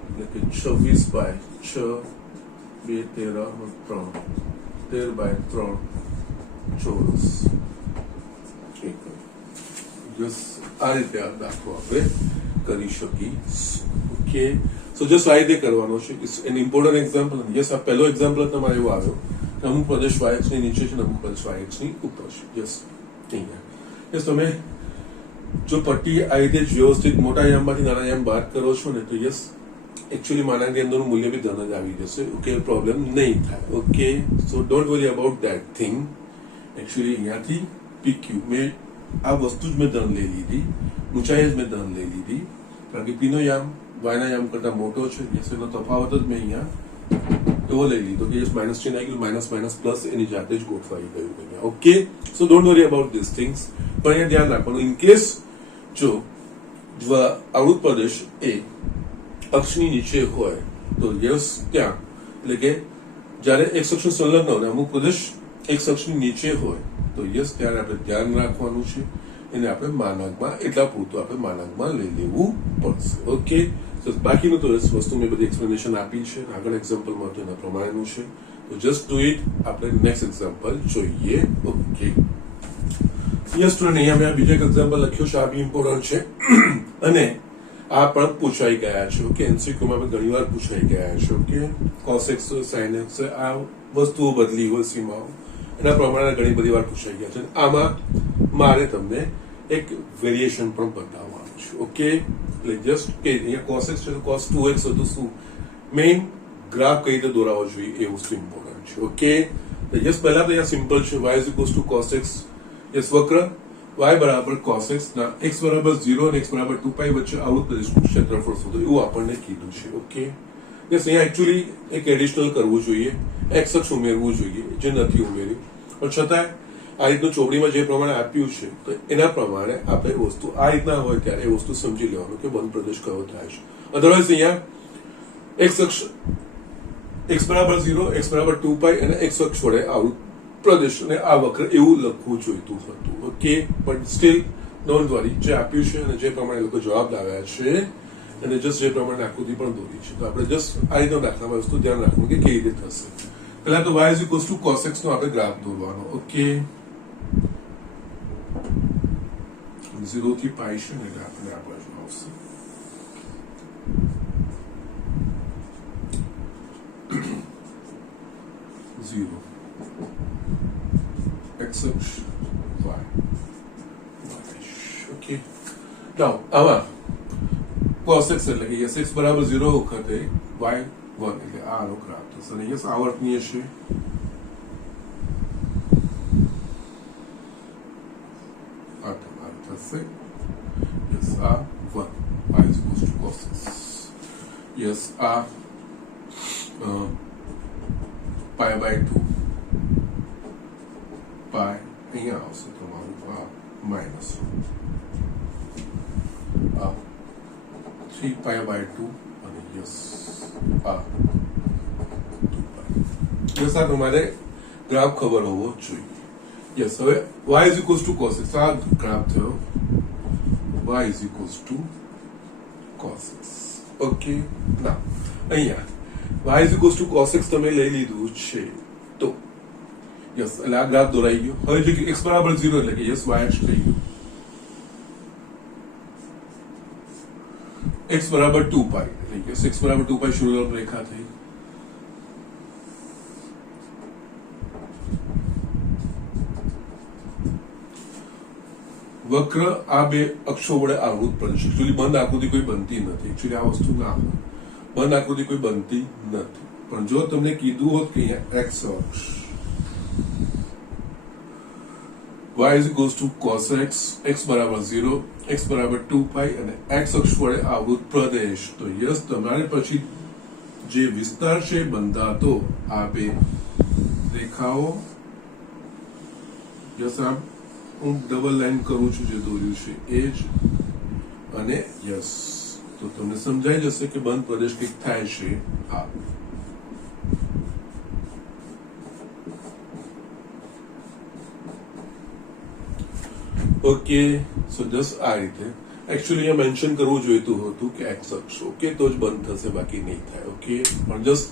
એટલે કે 26/6 2 13 3 13/3 ચોરસ. જસ્ટ આ રીતે આ દાખલો આપણે કરી શકીશું. ઓકે, સો જસ્ટ આ રીતે કરવાનો છે. It's an important example. Yes, આ પહેલો એક્ઝામ્પલ તમારે એવો આવ્યો કે અમુક પ્રદેશ વાયએક્સ ની નીચે છે અને અમુક પ્રદેશ વાયએક્સ ની ઉપર છે. યસ, અહીંયા યસ તમે જો પટ્ટી આ રીતે જ વ્યવસ્થિત મોટા યામમાંથી નાના યામ બાદ કરો છો ને તો યસ એકચ્યુઅલી માનાંકની અંદરનું મૂલ્ય બી ધન જ આવી જશે. ઓકે, પ્રોબ્લેમ નહીં થાય. Okay, so don't worry about that thing. Actually અહીંયાથી પીક્યુ મેં આ વસ્તુ જ મેં ધન લઈ લીધી, ઊંચાઈ જ મેં ધન લઈ લીધી કારણ કે પીનો યામ વાયના યામ કરતા મોટો છે. યસ, એનો તફાવત જ મેં અહીંયા એવો લઈ લીધો કે યસ માઇનસ ચિહ્ન આવી ગયું, માઇનસ માઇનસ પ્લસ એની જાતે જ ગોઠવાઈ ગયું અહીંયા. Okay, so don't worry about this things. પણ અહીંયા ધ્યાન રાખવાનું ઇન કેસ જો આવૃત પ્રદેશ એ અક્ષની નીચે હોય તો યસ ત્યાં એટલે કે જ્યારે એક અક્ષ સંલગ્ન હોય અમુક પ્રદેશ એક અક્ષની નીચે હોય તો યસ ત્યારે આપણે ધ્યાન રાખવાનું છે. એને આપણે માનાંકમાં એટલા પૂરતું આપણે માનાંકમાં લઈ લેવું પડશે. ઓકે, બાકીનું તો વસ્તુ મેં બધી એક્સપ્લેનેશન આપી છે, આગળ એક્ઝામ્પલમાં તો એના પ્રમાણેનું છે. તો જસ્ટ ડુ ઇટ. આપણે નેક્સ્ટ એક્ઝામ્પલ જોઈએ. ઓકે, યસ સ્ટુડન્ટ, અહીંયા મેં બીજો એક એક્ઝામ્પલ લખ્યો છે, આ બી ઇમ્પોર્ટન્ટ છે અને આ પણ પૂછાઈ ગયા છે. ઓકે, એમસીક્યુમાં ઘણી વાર પૂછાઈ ગયા છે. Okay, cos x sin x આ વસ્તુઓ બદલી હોય સીમાઓ એના પ્રમાણે ઘણી બધી વાર પૂછાઈ ગયા છે. આમાં મારે તમને એક વેરિએશન પણ બતાવવાનું છે. ઓકે, એટલે જસ્ટ કે અહીંયા cos x છે તો cos 2x હતું શું મેઇન ગ્રાફ કઈ રીતે દોરાવો જોઈએ એ વસ્તુ ઇમ્પોર્ટન્ટ છે. ઓકે, જસ્ટ પહેલા તો અહીંયા સિમ્પલ છે y is equals to cos x. Yes, વક્ર y બરાબર cos x ના x બરાબર 0 અને x બરાબર 2π વચ્ચે આવૃત પ્રદેશનું ક્ષેત્રફળ શોધો એવું આપણને કીધું છે. ઓકે, યસ અહીંયા એકચ્યુઅલી એક એડિશનલ કરવું જોઈએ, એક્સ અક્ષ ઉમેરવું જોઈએ, જે નથી ઉમેર્યું, પણ છતાં આ રીતનું ચોપડીમાં જે પ્રમાણે આપ્યું છે તો એના પ્રમાણે આપણે વસ્તુ આ રીતના હોય ત્યારે એ વસ્તુ સમજી લેવાનું કે બંધ પ્રદેશ કયો થાય છે. અધરવાઇઝ અહીંયા એક્સ અક્ષ x બરાબર 0, x બરાબર 2π અને x અક્ષ વડે આવૃત પ્રદેશ અને આ વક્ર એવું લખવું જોઈતું હતું. ઓકે, પણ સ્ટીલ ડોન્ટ વરી, જે આપ્યું છે અને જે પ્રમાણે લોકો જવાબ લાવ્યા છે અને જસ્ટ જે પ્રમાણે આકૃતિ પણ દોરી છે તો આપણે જસ્ટ આ રીતના દાખલામાં વસ્તુ ધ્યાન રાખવું કે કેવી રીતે થશે. પહેલા તો y cos x નો આપણે ગ્રાફ દોરવાનો. ઓકે, 0 થી π છે ને એટલે આપણે આ બાજુ આવશે. Zero. X અક્ષ y. Okay. Now, આમાં cos x એટલે કે x બરાબર 0 વખતે y 1 એટલે આ નો ગ્રાફ થશે અને યસ આવર્તનીય છે. આ તમારે થશે યસ આ 1 y is equals to cos x. Yes આ π/2 π અહીંયા આવશે તમારું આ માઇનસ આ 3π/2 અને યસ આ 2π. યસ આ તમારે ગ્રાફ ખબર હોવો જોઈએ. યસ હવે y is equals to cos x આ ગ્રાફ થયો y is equals to cos x. Okay, ના અહીંયા y is equals to cos x તમે લઈ લીધું છે તો યસ એટલે આ ગ્રાફ દોરાઈ ગયો. હવે જો કે x બરાબર 0 એટલે કે યસ y અક્ષ થઈ ગયું, x બરાબર 2π એટલે યસ x બરાબર 2π શૂન્યલંબ રેખા થઈ. વક્ર આ બે અક્ષો વડે આવૃત પ્રદેશ. એકચ્યુઅલી બંધ આકૃતિ કોઈ બનતી નથી, એકચ્યુઅલી આ વસ્તુ ના હોય, બંધ આકૃતિ કોઈ બનતી નથી. પણ જો તમને કીધું હોત કે અહીંયા x અક્ષ y is equals to cos x, x બરાબર 0, x બરાબર 2π અને x અક્ષ વડે આવૃત પ્રદેશ તો યસ તમારે પછી જે વિસ્તાર છે બંધાતો આ બે રેખાઓ યસ આમ હું ડબલ લાઈન કરું છું જે દોર્યું છે એ જ અને યસ તો તમને સમજાઈ જશે કે બંધ પ્રદેશ કંઈક થાય છે આ. ઓકે, સો જસ્ટ આ રીતે એકચ્યુઅલી અહીંયા મેન્શન કરવું જોઈતું હતું કે એક્સ અક્ષ ઓકે તો જ બંધ થશે, બાકી નહીં થાય. ઓકે, પણ જસ્ટ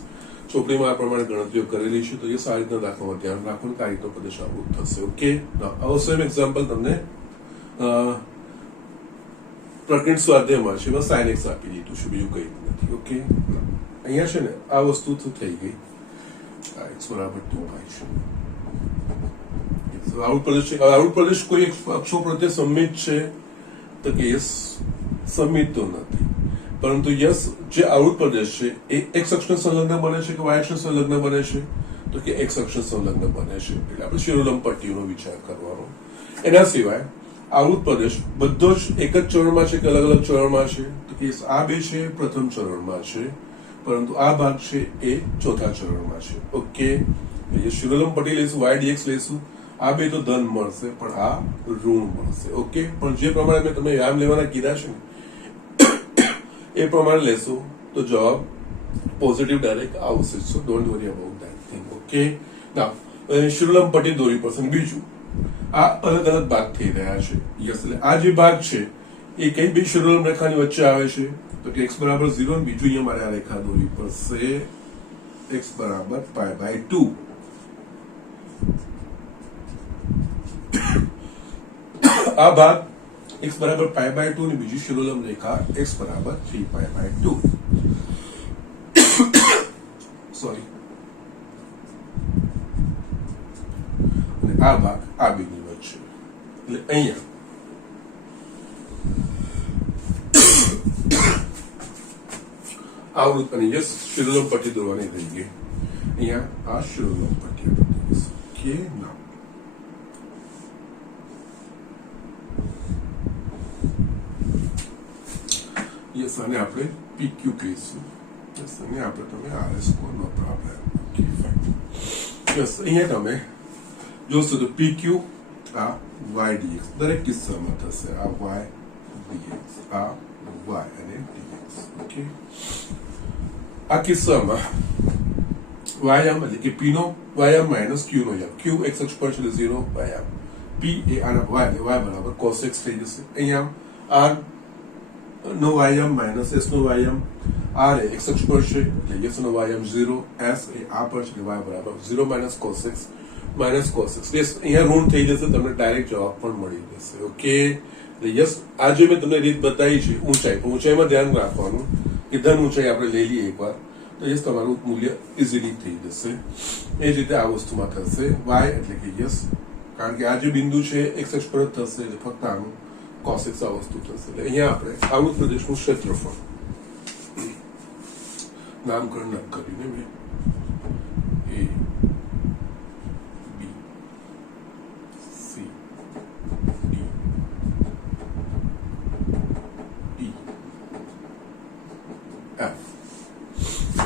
ચોપડીમાં આ પ્રમાણે ગણતરીઓ કરેલી છે તો એ સારી રીતના દાખલામાં ધ્યાન રાખવાનું કે આ રીતનો પ્રદેશ આવૃત થશે. ઓકે, આવો સેમ એક્ઝામ્પલ તમને પ્રકરણ સ્વાધ્યાયમાં છે એમાં સાઇન એક્સ આપી દીધું છે, બીજું કંઈ નથી. ઓકે, અહીંયા છે ને આ વસ્તુ તો થઈ ગઈ, એક્સ બરાબર 2π છે. આવૃત પ્રદેશ છે. આવૃત પ્રદેશ કોઈ એક અક્ષો પ્રત્યે સંમિત છે તો કે યસ સંમિત તો નથી, પરંતુ યસ જે આવૃત પ્રદેશ છે એ x અક્ષને સંલગ્ન બને છે કે y અક્ષને સંલગ્ન બને છે તો કે x અક્ષને સંલગ્ન બને છે. એટલે આપણે શિરોલંબ પટ્ટીનો વિચાર કરવાનો. એના સિવાય આવૃત પ્રદેશ બધો જ એક જ ચરણમાં છે કે અલગ અલગ ચરણમાં છે તો કે આ બે છે પ્રથમ ચરણમાં છે, પરંતુ આ ભાગ છે એ ચોથા ચરણમાં છે. ઓકે, એટલે શિરોલંબ પટ્ટી લઈશું, y dx લઈશું, આ બે તો ધન મળશે પણ આ ઋણ મળશે. ઓકે, પણ જે પ્રમાણે મેં તમને વ્યાયામ લેવાના કીધા છે ને એ પ્રમાણે લેશો તો જવાબ પોઝિટિવ ડાયરેક્ટ આવશે. So don't worry about that thing. Okay, now શિરોલંબ પટ્ટી દોરી પડશે. બીજું આ અલગ અલગ ભાગ થઈ રહ્યા છે. યસ, એટલે આ જે ભાગ છે એ કઈ બે શિરોલંબ રેખાની વચ્ચે આવે છે તો કે x બરાબર 0 અને બીજું અહીંયા મારે આ રેખા દોરવી પડશે x બરાબર π/2. આ ભાગ x બરાબર π/2 ની બીજી શિરોલંબ રેખા x બરાબર 3π/2. સોરી, અને આ ભાગ આ બેની વચ્ચે. એટલે અહીંયા આવૃત અને યસ શિરોલંબ પટ્ટી દોરવાની રહી ગઈ. અહીંયા આ શિરોલંબ પટ્ટી કે ના યસ આને આપણે PQ કહીશું. યસ અહીંયા આપણે તમે RS કો નો પ્રોબ્લેમ. Okay fine. યસ અહીંયા તમે જોશો તો PQ આ y dx દરેક કિસ્સામાં થશે આ y dx આ y અને dx. ઓકે આ કિસ્સામાં વાયામ એટલે કે p નો વાયામ માઇનસ q નો યામ. q x અક્ષ પર છે 0 વાયામ. p એ આના y બરાબર cos x થઈ જશે. અહીંયા r નો વાયામ માઇનસ s નો વાયામ. r એ x અક્ષ પર છે એટલે s નો વાયામ 0. s એ આ પર છે y બરાબર 0 minus cos x minus cos x. Yes અહીંયા ઋણ થઈ જશે, તમને ડાયરેક્ટ જવાબ પણ મળી જશે. ઓકે એટલે યસ આ જે મેં તમને રીત બતાવી છે ઊંચાઈ, પણ ઊંચાઈમાં ધ્યાન રાખવાનું કે ધન ઊંચાઈ આપણે લઈ લઈએ એકવાર તો યસ તમારું મૂલ્ય ઇઝીલી થઈ જશે. એ જ રીતે આ વસ્તુમાં થશે y એટલે કે યસ કારણ કે આ જે બિંદુ છે x અક્ષ પર જ થશે એટલે ફક્ત આનું cos x આ વસ્તુ થશે. એટલે અહીંયા આપણે આવૃત પ્રદેશનું ક્ષેત્રફળ નામકરણ કર્યું ને મેં A B C D E F.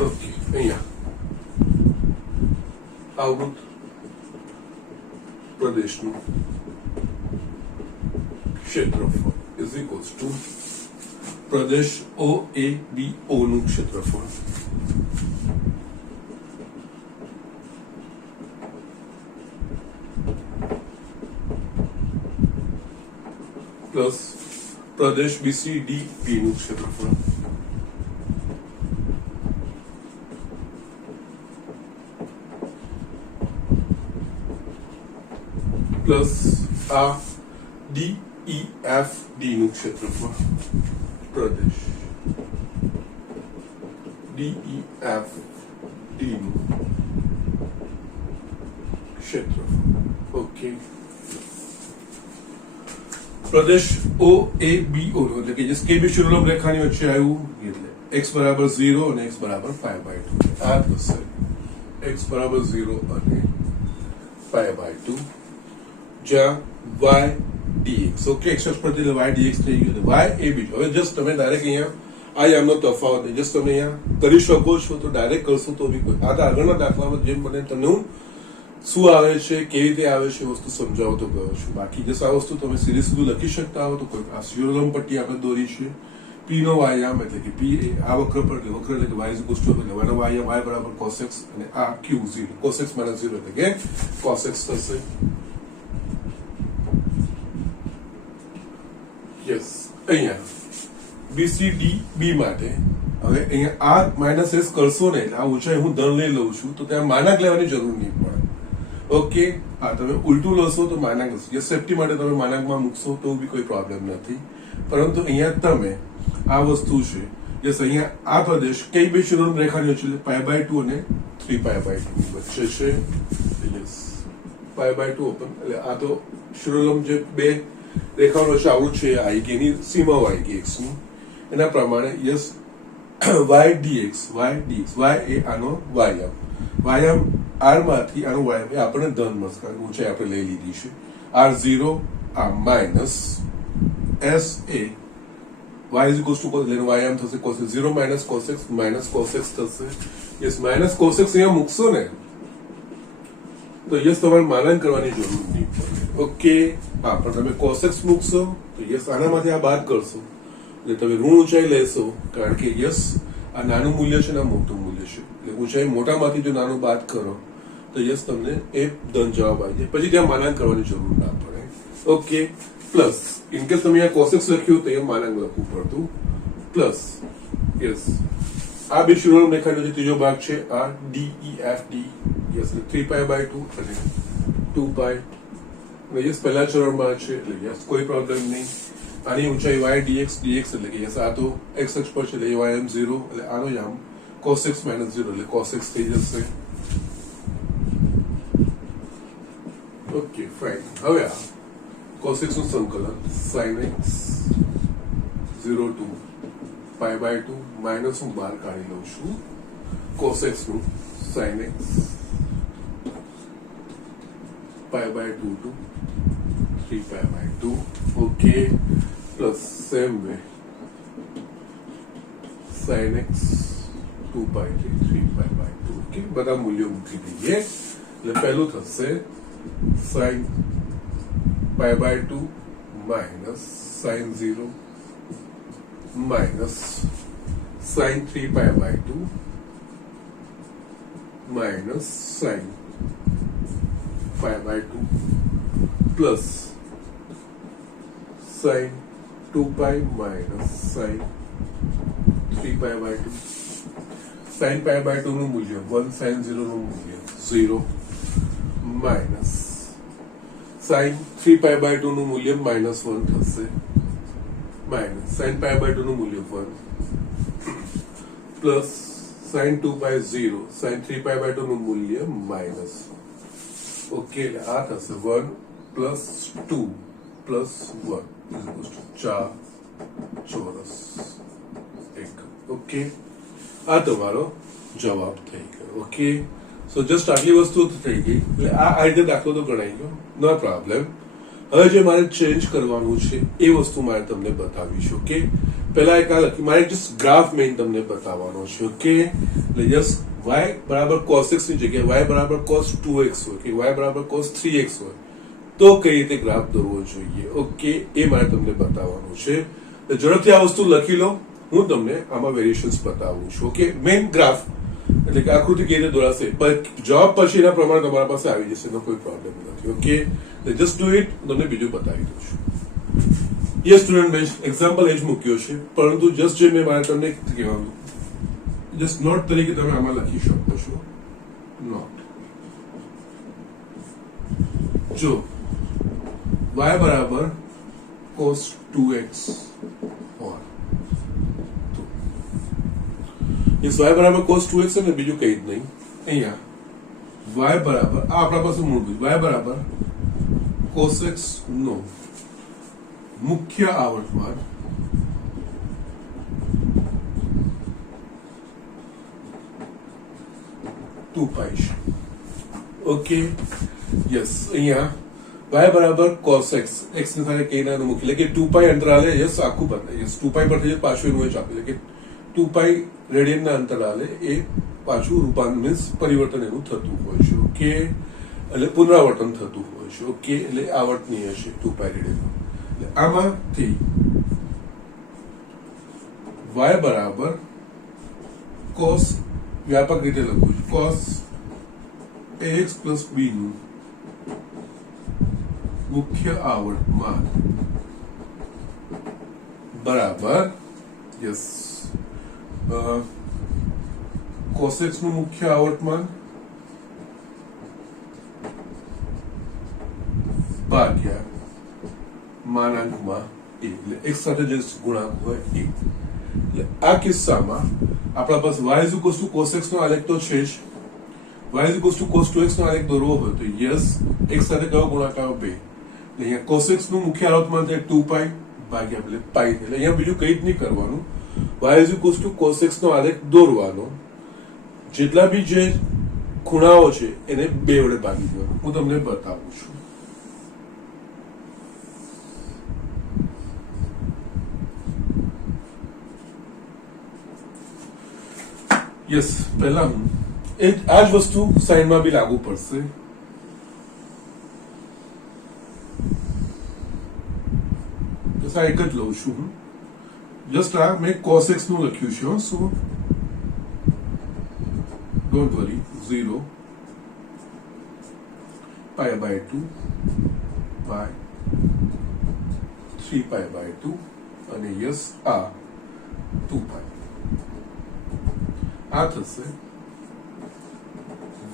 Okay અહીંયા આવૃત પ્રદેશનું ક્ષેત્રફળ is equals two Pradesh OABO નું ક્ષેત્રફળ પ્લસ પ્રદેશ BCDB નું ક્ષેત્રફળ પ્લસ આ DEFD નું ક્ષેત્રફળ પ્રદેશ DEFD નું ક્ષેત્રફળ. ઓકે પ્રદેશ OABO એટલે કે જે KB શિરોલંબ રેખાની વચ્ચે આવ્યું એટલે x બરાબર 0 અને x બરાબર π/2 આ થશે x બરાબર 0 અને π/2 જ્યાં y dx. ઓકે x અક્ષ પરથી y dx થઈ ગયું y એ બીજું. હવે જસ્ટ તમે ડાયરેક્ટ અહીંયા આ યામનો તફાવત જસ્ટ તમે અહીંયા કરી શકો છો તો ડાયરેક્ટ કરશો તો બી કોઈ આ આગળના દાખલામાં જેમ બને તમને હું શું આવે છે કેવી રીતે આવે છે વસ્તુ સમજાવતો ગયો છું. બાકી જસ્ટ આ વસ્તુ તમે સીધે સીધું લખી શકતા હો તો કોઈ આ શિરોલંબ પટ્ટી આપણે દોરી છે p નો વાયામ એટલે કે p એ આ વક્ર પર વક્ર એટલે કે y ઇઝ ઇક્વલ્સ ટુ એટલે y નો વાયામ y બરાબર cos x અને આ q 0 cos x - 0 એટલે કે cos x થશે. યસ અહીંયા BCDB માટે હવે અહીંયા r માઇનસ s કરશો ને એટલે આ ઊંચાઈ હું ધન લઈ લઉં છું તો ત્યાં માનક લેવાની જરૂર નહીં પડે. ઓકે હા તમે ઉલટું લશો તો માનક લશો. યસ સેફટી માટે તમે માનકમાં મૂકશો તો બી કોઈ પ્રોબ્લેમ નથી, પરંતુ અહીંયા તમે આ વસ્તુ છે યસ અહીંયા આ પ્રદેશ કઈ બે શિરોલંબ રેખાની વચ્ચે π/2 અને 3π/2 વચ્ચે છે. યસ π/2 ઓપન એટલે આ તો શિરોલંબ જે બે રેખાઓ વચ્ચે આવૃત છે આવી ગઈ એની સીમાઓ આવી ગઈ x ની એના પ્રમાણે યસ y dx y એ આનો વાયામ r માંથી આનો વાયામ એ આપણને ધન મળશે કારણ કે ઊંચાઈ આપણે લઈ લીધી છે r0 આ minus s A y is equals two cos એટલે વાયામ થશે cos 0 minus cos x minus cos x થશે. યસ માઇનસ cos x અહીંયા મૂકશો ને તો યસ તમારે માનન કરવાની જરૂર નહીં પડે. ઓકે હા પણ તમે cos x મૂકશો તો યસ આનામાંથી આ બાદ કરશો એટલે તમે ઋણ ઊંચાઈ લેશો કારણ કે યસ આ નાનું મૂલ્ય છે ને આ મોટું મૂલ્ય છે એટલે ઊંચાઈ મોટામાંથી જો નાનું બાદ કરો તો યસ તમને એ ધન જવાબ આવી જાય, પછી ત્યાં માનાંક કરવાની જરૂર ના પડે. ઓકે પ્લસ ઇનકેસ તમે અહીંયા cos x લખ્યું તો અહીંયા માનાંક લખવું પડતું પ્લસ યસ આ બે શિરોલંબ રેખાનો જે ત્રીજો ભાગ છે આ DEFD યસ 3π/2 અને 2π યસ પહેલા ચરણમાં છે એટલે યસ કોઈ પ્રોબ્લેમ નહીં. આની ઊંચાઈ y dx એટલે કે યસ આ તો x અક્ષ પર છે એટલે y m 0 એટલે આનો યામ cos x - 0 એટલે cos x થઈ જશે. Okay fine. હવે આ cos x નું સંકલન sin x 0 to π/2 માઇનસ હું બહાર કાઢી લઉં છું cos x નું sin x π/2 to 3π/2 okay plus same way sin x 2 પાઈ થી 3 પાઈ બાય 2. ઓકે, બધા મૂલ્યો મૂકી દઈએ. એટલે પહેલું થશે sin pi by 2 minus sin 0 minus sin 3 pi by 2 minus sin pi by 2 plus sin 2 pi minus sin 3 pi by 2. sin pi by 2 નું મૂલ્ય 1, sin 0 નું મૂલ્ય 0 માઇનસ sin 3 પાઈ બાય 2 નું મૂલ્ય -1 થશે, માઇનસ sin પાઈ બાય 2 નું મૂલ્ય 1 plus sin 2 pi 0, sin 3 pi by 2 નું મૂલ્ય માઇનસ. ઓકે, એટલે આ થશે 1 plus 2 plus 1 is equals to 4 ચોરસ 1. ઓકે, આ તમારો જવાબ થઈ ગયો. ઓકે, સો જસ્ટ આટલી વસ્તુ થઈ ગઈ. એટલે આ રીતે દાખલો તો ગણાઈ ગયો, નો પ્રોબ્લેમ. હવે જે મારે ચેન્જ કરવાનું છે એ વસ્તુ મારે તમને બતાવીશ. ઓકે, પહેલા એક આ લખી, મારે જસ્ટ ગ્રાફ મેઇન તમને બતાવવાનો છે. ઓકે, એટલે જસ્ટ y બરાબર cos x ની જગ્યાએ y બરાબર cos 2x હોય કે y બરાબર cos 3x હોય તો કઈ રીતે ગ્રાફ દોરવો જોઈએ. ઓકે, એ મારે તમને બતાવવાનું છે. ઝડપથી આ વસ્તુ લખી લો, હું તમને આમાં વેરિએશન્સ બતાવું છું. ઓકે, મેઇન ગ્રાફ એટલે કે આકૃતિ કેવી રીતે દોરાશે, જવાબ પછી એના પ્રમાણે તમારા પાસે આવી જશે, એનો કોઈ પ્રોબ્લેમ નથી. ઓકે, જસ્ટ ડુ ઇટ, તમને બીજું બતાવી દઉં છું. યસ સ્ટુડન્ટ બેન્ચ, એક્ઝામ્પલ એ જ મૂક્યો છે, પરંતુ જસ્ટ જે મેં મારે તમને કહેવાનું, જસ્ટ નોટ તરીકે તમે આમાં લખી શકો છો. નોટ જો y બરાબર cos 2x હોય તો y બરાબર cos 2x છે ને, બીજું કઈ જ નહીં. અહીંયા y બરાબર આ આપણા પાસે મૂળભૂત y બરાબર cos x નો મુખ્ય આવર્તમાન ટુ પાઈ છે. ઓકે, યસ, અહીંયા y બરાબર cos x, x ની સાથે k ના મુખ્ય એટલે કે 2 પાઈ અંતરાલે, યસ આખું બદલાય. યસ 2 પાઈ પર થઈ પાછું એનું જ આપે, એટલે કે 2 પાઈ રેડિયન ના અંતરાલે એ પાછું રૂપાંતર મીન્સ પરિવર્તન એનું થતું હોય છે. ઓકે, એટલે પુનરાવર્તન થતું હોય છે. ઓકે, એટલે આવર્તનીય છે 2 પાઈ રેડિયન. એટલે આમાંથી y બરાબર cos, વ્યાપક રીતે લખું છું, cos ax પ્લસ b નું મુખ્ય આવર્તમાન બરાબર, યસ, cos x નું મુખ્ય આવર્તમાન ભાગ્યા માનાંકમાં a, એટલે x સાથે જે ગુણાંક હોય એ. એટલે આ કિસ્સામાં આપણા પાસે y is equals two cos x નો આલેખ તો છે જ. y is equals two cos 2x નો આલેખ દોરવો હોય તો યસ x સાથે કયો ગુણાંક આવે 2. અહીંયા cos x નું મુખ્ય આવર્તમાન થાય 2 પાઈ ભાગ્યા એટલે પાઈ. એટલે અહીંયા બીજું કંઈ જ નહીં કરવાનું, y is equals two cos x નો આલેખ દોરવાનો, જેટલા બી જે ખૂણાઓ છે એને 2 વડે ભાગી દેવાનો. હું તમને બતાવું છું. યસ, પહેલા હું આ જ વસ્તુ સાઈનમાં બી લાગુ પડશે. આ એક જ લઉં છું હું. જસ્ટ આ મેં cos x નું લખ્યું છે. So don't worry, 0 pi by 2 pi 3 pi by 2 અને યસ આ 2 પાઈ. આ થશે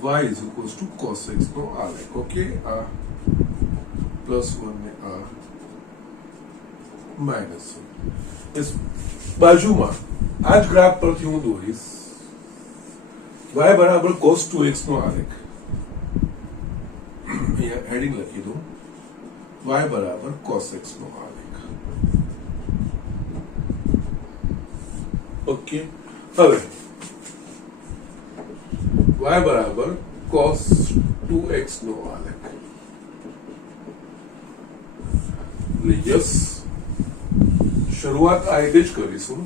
y is equals to cos x નો આલેખ. ઓકે, આ +1 ને આ -1. બાજુમાં આ જ ગ્રાફ પરથી હું દોરીશ y બરાબર cos 2x નો આલેખ. અહીંયા હેડિંગ લખી દઉં, y બરાબર cos x નો આલેખ. ઓકે, હવે y બરાબર cos 2x નો આલેખ. યસ, શરૂઆત આ રીતે જ કરીશું.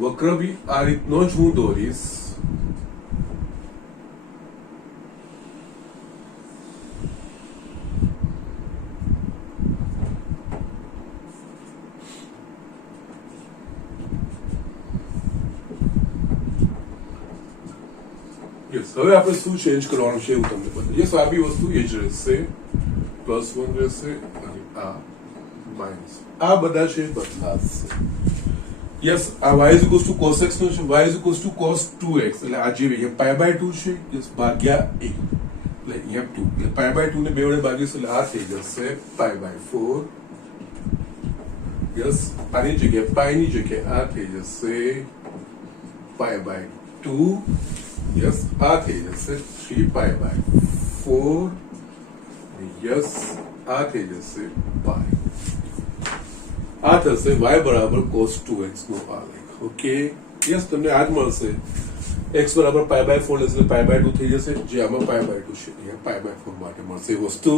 વક્ર બી આ રીતનો જ હું દોરીશ. હવે આપણે શું ચેન્જ કરવાનું છે એવું તમને બતાવું. યસ, આ બી વસ્તુ એ જ રહેશે, +1 રહેશે અને આ માઇનસ. આ બધા છે બદલાશે. યસ, આ y cos x નો છે, y cos 2x, એટલે આ જે π/2 છે, યસ, ભાગ્યા a, એટલે અહીંયા 2, એટલે π/2 ને 2 વડે ભાગીશું એટલે આ થઈ જશે π/4. યસ, આની જગ્યાએ પાઈ ની જગ્યાએ આ થઈ જશે π/2. યસ, આ થઈ જશે 3π/4. યસ, આ થઈ જશે પાઈ. આ થશે y બરાબર cos 2x નો આલેખ. ઓકે, યસ, તમને આ જ મળશે. x બરાબર π/4 એટલે π/2 થઈ જશે, જે આમાં π/2 છે અહીંયા π/4 માટે મળશે વસ્તુ.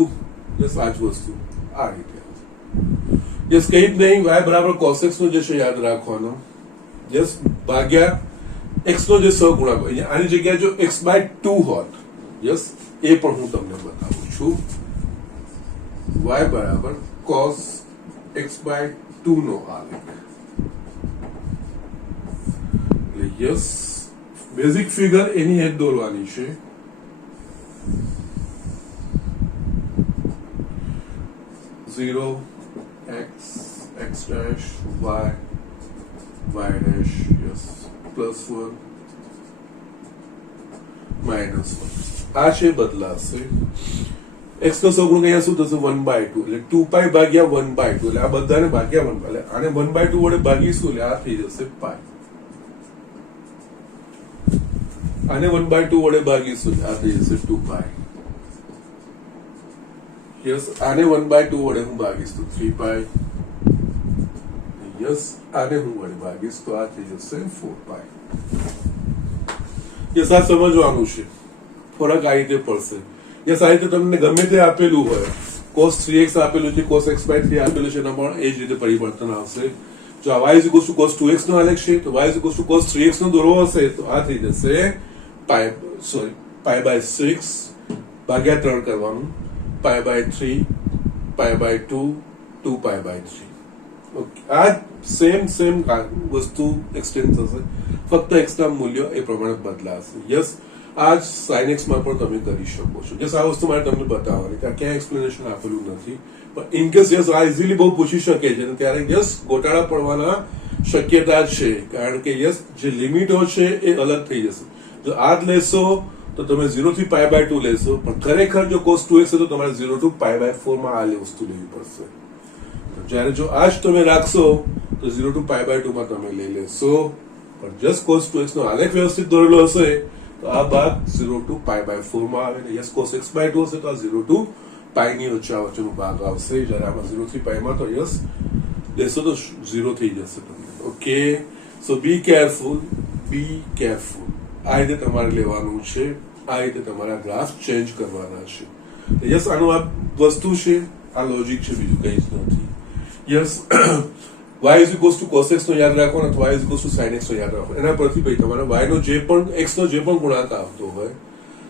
યસ, આ જ વસ્તુ આ રીતે. યસ, કઈ જ નહીં, y બરાબર cos x નો જે છે યાદ રાખવાનો. યસ, ભાગ્યા x નો જે સહગુણાંક અહીંયા આની જગ્યાએ જો x/2 હોત, યસ, એ પણ હું તમને બતાવું છું. y બરાબર cos x/2 નો આલેખ. એટલે યસ, બેઝિક ફિગર એની હેડ દોરવાની છે. Zero x x dash y y dash, yes, +1 -1. આ છે બદલાશે. x નો સહગુણક અહીંયા શું થશે 1/2, એટલે 2π ભાગ્યા 1/2, એટલે આ બધાને ભાગ્યા 1, એટલે આને 1/2 વડે ભાગીશું એટલે આ થઈ જશે પાઈ. આને 1/2 વડે ભાગીશું એટલે આ થઈ જશે 2π. યસ, આને 1/2 વડે હું ભાગીશ તો 3π. યસ, આને હું વડે ભાગીશ તો આ થઈ જશે 4π. યસ, આ સમજવાનું છે, ફરક આ રીતે પડશે. યસ, આ રીતે તમને ગમે તે આપેલું હોય, cos 3x આપેલું છે, cos x/3 આપેલું છે, એના પણ એ જ રીતે પરિવર્તન આવશે. જો આ y cos 2x નો આલેખ છે તો y cos 3x નો દોરવો હશે તો આ થઈ જશે π/6 ભાગ્યા 3 કરવાનું, π/3 π/2 2π/3. ઓકે, આ સેમ વસ્તુ એક્સટેન્ડ થશે, ફક્ત x ના મૂલ્યો એ પ્રમાણે બદલાશે. યસ, આ જ sin x માં પણ તમે કરી શકો છો. યસ, આ વસ્તુ મારે તમને બતાવવાની, કે ક્યાં એક્સપ્લેનેશન આપેલું નથી, પણ ઇન કેસ યસ આ ઇઝીલી બહુ પૂછી શકે છે, ત્યારે યસ ગોટાળા પડવાના શક્યતા છે, કારણ કે યસ જે લિમિટો છે એ અલગ થઈ જશે. જો આ જ લેશો તો તમે 0 થી π/2 લેશો, પણ ખરેખર જો cos 2x છે તો તમારે 0 to π/4 માં આ વસ્તુ લેવી પડશે. જ્યારે જો આ જ તમે રાખશો તો 0 to π/2 માં તમે લઈ લેશો, પણ જસ્ટ cos 2x નો આલેખ વ્યવસ્થિત દોરેલો હશે તો આ ભાગ 0 to π/4 માં આવે. યસ, cos x/2 હશે તો આ 0 to π ની વચ્ચેનો ભાગ આવશે. જ્યારે આમાં 0 થી π માં તો યસ લેશો તો 0 થઈ જશે તમને. Okay, so be careful. આ રીતે તમારે લેવાનું છે, આ રીતે તમારા ગ્રાફ ચેન્જ કરવાના છે. યસ, આનું આ વસ્તુ છે, આ લોજિક છે, બીજું કંઈ જ નથી. યસ, y cos x નો યાદ રાખવાનો અથવા y sin x નો યાદ રાખવાનો. એના પરથી ભાઈ તમારા y નો જે પણ x નો જે પણ ગુણાંક આવતો હોય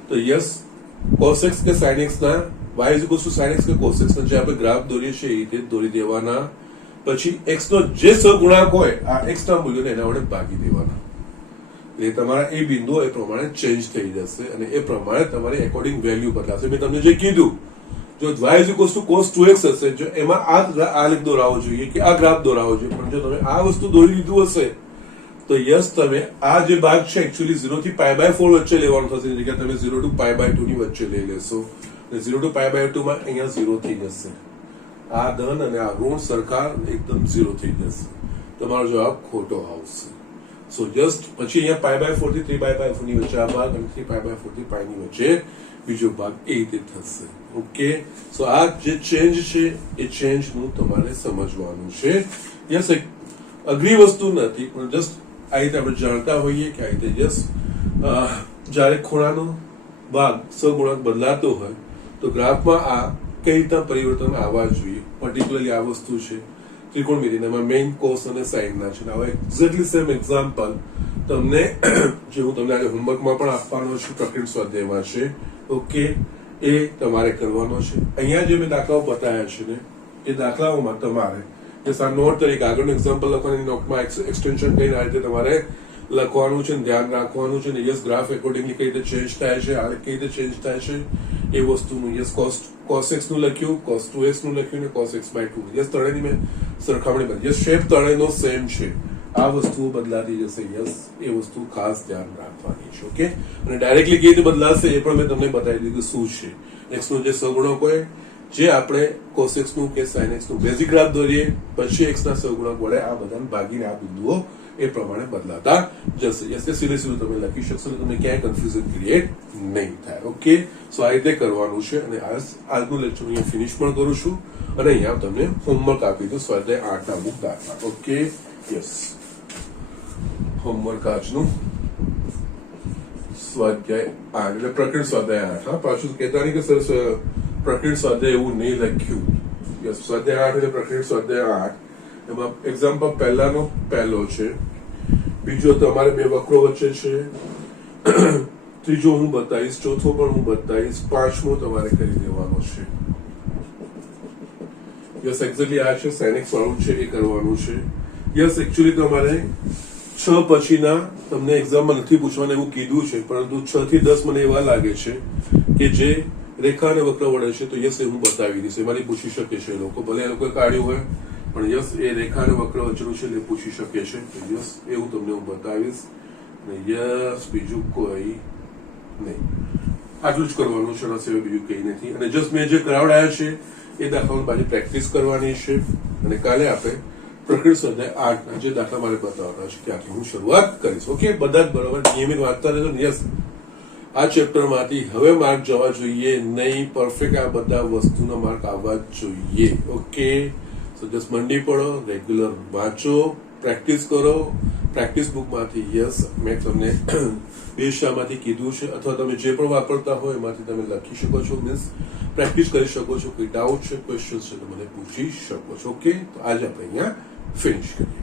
તો યસ cos x કે sin x ના y sin x કે cos x ના જે આપણે ગ્રાફ દોરીએ છીએ એ રીતે દોરી દેવાના. પછી x નો જે સહગુણાંક હોય આ x ના મૂલ્યોને એના વડે ભાગી દેવાના, એટલે તમારા એ બિંદુઓ એ પ્રમાણે ચેન્જ થઈ જશે અને એ પ્રમાણે તમારી એકોર્ડિંગ વેલ્યુ બદલાશે. મેં તમને જે કીધું, જો y cos 2x હશે, જો એમાં આ આલેખ દોરાવો જોઈએ કે આ ગ્રાફ દોરાવો જોઈએ, પણ જો તમે આ વસ્તુ દોરી લીધું હશે તો યસ તમે આ જે ભાગ છે એકચ્યુઅલી 0 થી π/4 વચ્ચે લેવાનું થશે, એટલે કે તમે 0 to π/2 ની વચ્ચે લઈ લેશો, અને 0 to π/2 માં અહીંયા 0 થઈ જશે. આ ધન અને આ ઋણ સરખા એકદમ 0 થઈ જશે. તમારો જવાબ ખોટો આવશે. સો જસ્ટ પછી અહીંયા π/4 થી 3π/4 ની વચ્ચે આ ભાગ અને 3π/4 થી π ની વચ્ચે બીજો ભાગ એ રીતે થશે. ઓકે, સો આ જે ચેન્જ છે એ ચેન્જ નું તમારે સમજવાનું છે. યસ, એક અઘરી વસ્તુ નથી, પણ જસ્ટ આ રીતે આપણે જાણતા હોઈએ કે આ રીતે યસ જ્યારે ખૂણાનો ભાગ સહગુણાંક બદલાતો હોય તો ગ્રાફમાં આ કઈ રીતના પરિવર્તન આવવા જોઈએ. પર્ટિક્યુલરલી આ વસ્તુ છે ત્રિકોણમિતિના મેઇન કોસ અને સાઇનના છે. હવે એક્ઝેક્ટલી સેમ એક્ઝામ્પલ તમને જે હું તમને આજે હોમવર્કમાં પણ આપવાનો છું, પ્રકરણ સ્વાધ્યાયમાં છે. ઓકે, એ તમારે કરવાનો છે. અહીંયા જે મેં દાખલાઓ બતાવ્યા છે ને, એ દાખલાઓમાં તમારે આ નોટ તરીકે આગળનું એક્ઝામ્પલ લખવાની, નોટમાં એક્સટેન્શન કહીને આ રીતે તમારે લખવાનું છે, ધ્યાન રાખવાનું છે. યસ, ગ્રાફ એકોર્ડિંગલી કઈ રીતે ચેન્જ થાય છે, આ કઈ રીતે ચેન્જ થાય છે એ વસ્તુનું. યસ, cos x નું લખ્યું, cos 2x નું લખ્યું ને cos x by 2. યસ, ત્રણેયની મેં સરખામણી કરી. યસ, શેપ ત્રણેયનો સેમ છે, આ વસ્તુઓ બદલાતી જશે. યસ, એ વસ્તુ ખાસ ધ્યાન રાખવાની છે. ઓકે, અને ડાયરેક્ટલી કેવી રીતે બદલાશે એ પણ મેં તમને બતાવી દીધું શું છે. x નો જે સહગુણક હોય, જે આપણે cos x નું કે sin x નું બેઝિક ગ્રાફ દોરીએ, પછી x ના સહગુણક વડે આ બધાને ભાગીને આ બિંદુઓ એ પ્રમાણે બદલાતા જશે. યસ, સીધે સીધું તમે લખી શકશો, તમને ક્યાંય કન્ફ્યુઝન ક્રિએટ નહીં થાય. ઓકે, સો આ રીતે કરવાનું છે. અને આજનું લેક્ચર અહીંયા ફિનિશ પણ કરું છું, અને અહીંયા તમને હોમવર્ક આપી દઉં, સ્વાધ્યાય 8 ના અમુક દાખલા. ઓકે, યસ, હોમવર્ક આજનું સ્વાધ્યાય 8 એટલે પ્રકરણ સ્વાધ્યાય 8. પાછું કહેતા નહીં કે સર પ્રકરણ સ્વાધ્યાય એવું નહીં લખ્યું. યસ, સ્વાધ્યાય 8 એટલે પ્રકરણ સ્વાધ્યાય 8. એમાં એક્ઝામ્પલ પહેલો છે, બીજો તમારે બે વક્રો વચ્ચે છે, ત્રીજો હું બતાવીશ, ચોથો પણ હું બતાવીશ, પાંચમો તમારે કરી દેવાનો છે. યસ, એક્ઝેક્ટલી આ છે, sin x વાળું છે, એ કરવાનું છે. યસ, એકચ્યુઅલી તમારે 6 પછીના તમને એક્ઝામમાં નથી પૂછવાનું એવું કીધું છે, પરંતુ 6 થી 10 મને એવા લાગે છે કે જે રેખા અને વક્ર વડે છે. તો યસ, એ હું બતાવી દઈશ. એમાંથી પૂછી શકે છે એ લોકો, ભલે એ લોકોએ કાઢ્યું હોય, પણ યસ, એ રેખા અને વક્ર વચ્ચેનું છે એટલે પૂછી શકે છે. તો યસ, એ હું તમને બતાવીશ. અને યસ, બીજું કોઈ નહીં, આટલું જ કરવાનું છે, એના સિવાય બીજું કંઈ નથી. અને જસ્ટ મેં જે કરાવડાયા છે એ દાખલાની પાછી પ્રેક્ટિસ કરવાની છે. અને કાલે આપણે પ્રકરણ સ્વાધ્યાય 8 ના જે દાખલા મારે બતાવવાના છે ત્યાંથી હું શરૂઆત કરીશ. ઓકે, બધા જ બરોબર નિયમિત વાંચતા રહેજો. યસ, આ ચેપ્ટરમાંથી હવે માર્ક જવા જોઈએ નહીં, પરફેક્ટ આ બધા વસ્તુના માર્ક આવવા જોઈએ. ઓકે, સો જસ્ટ મંડી પડો, રેગ્યુલર વાંચો, પ્રેક્ટિસ કરો. પ્રેક્ટિસ બુકમાંથી યસ, મેં તમને બેશામાંથી કીધું છે, અથવા તમે જે પણ વાપરતા હોય એમાંથી તમે લખી શકો છો, મીન્સ પ્રેક્ટિસ કરી શકો છો. કોઈ ડાઉટ છે, ક્વેશ્ચન છે તો મને પૂછી શકો છો. ઓકે, તો આજે આપણે અહીંયા ફિનિશ કરીએ.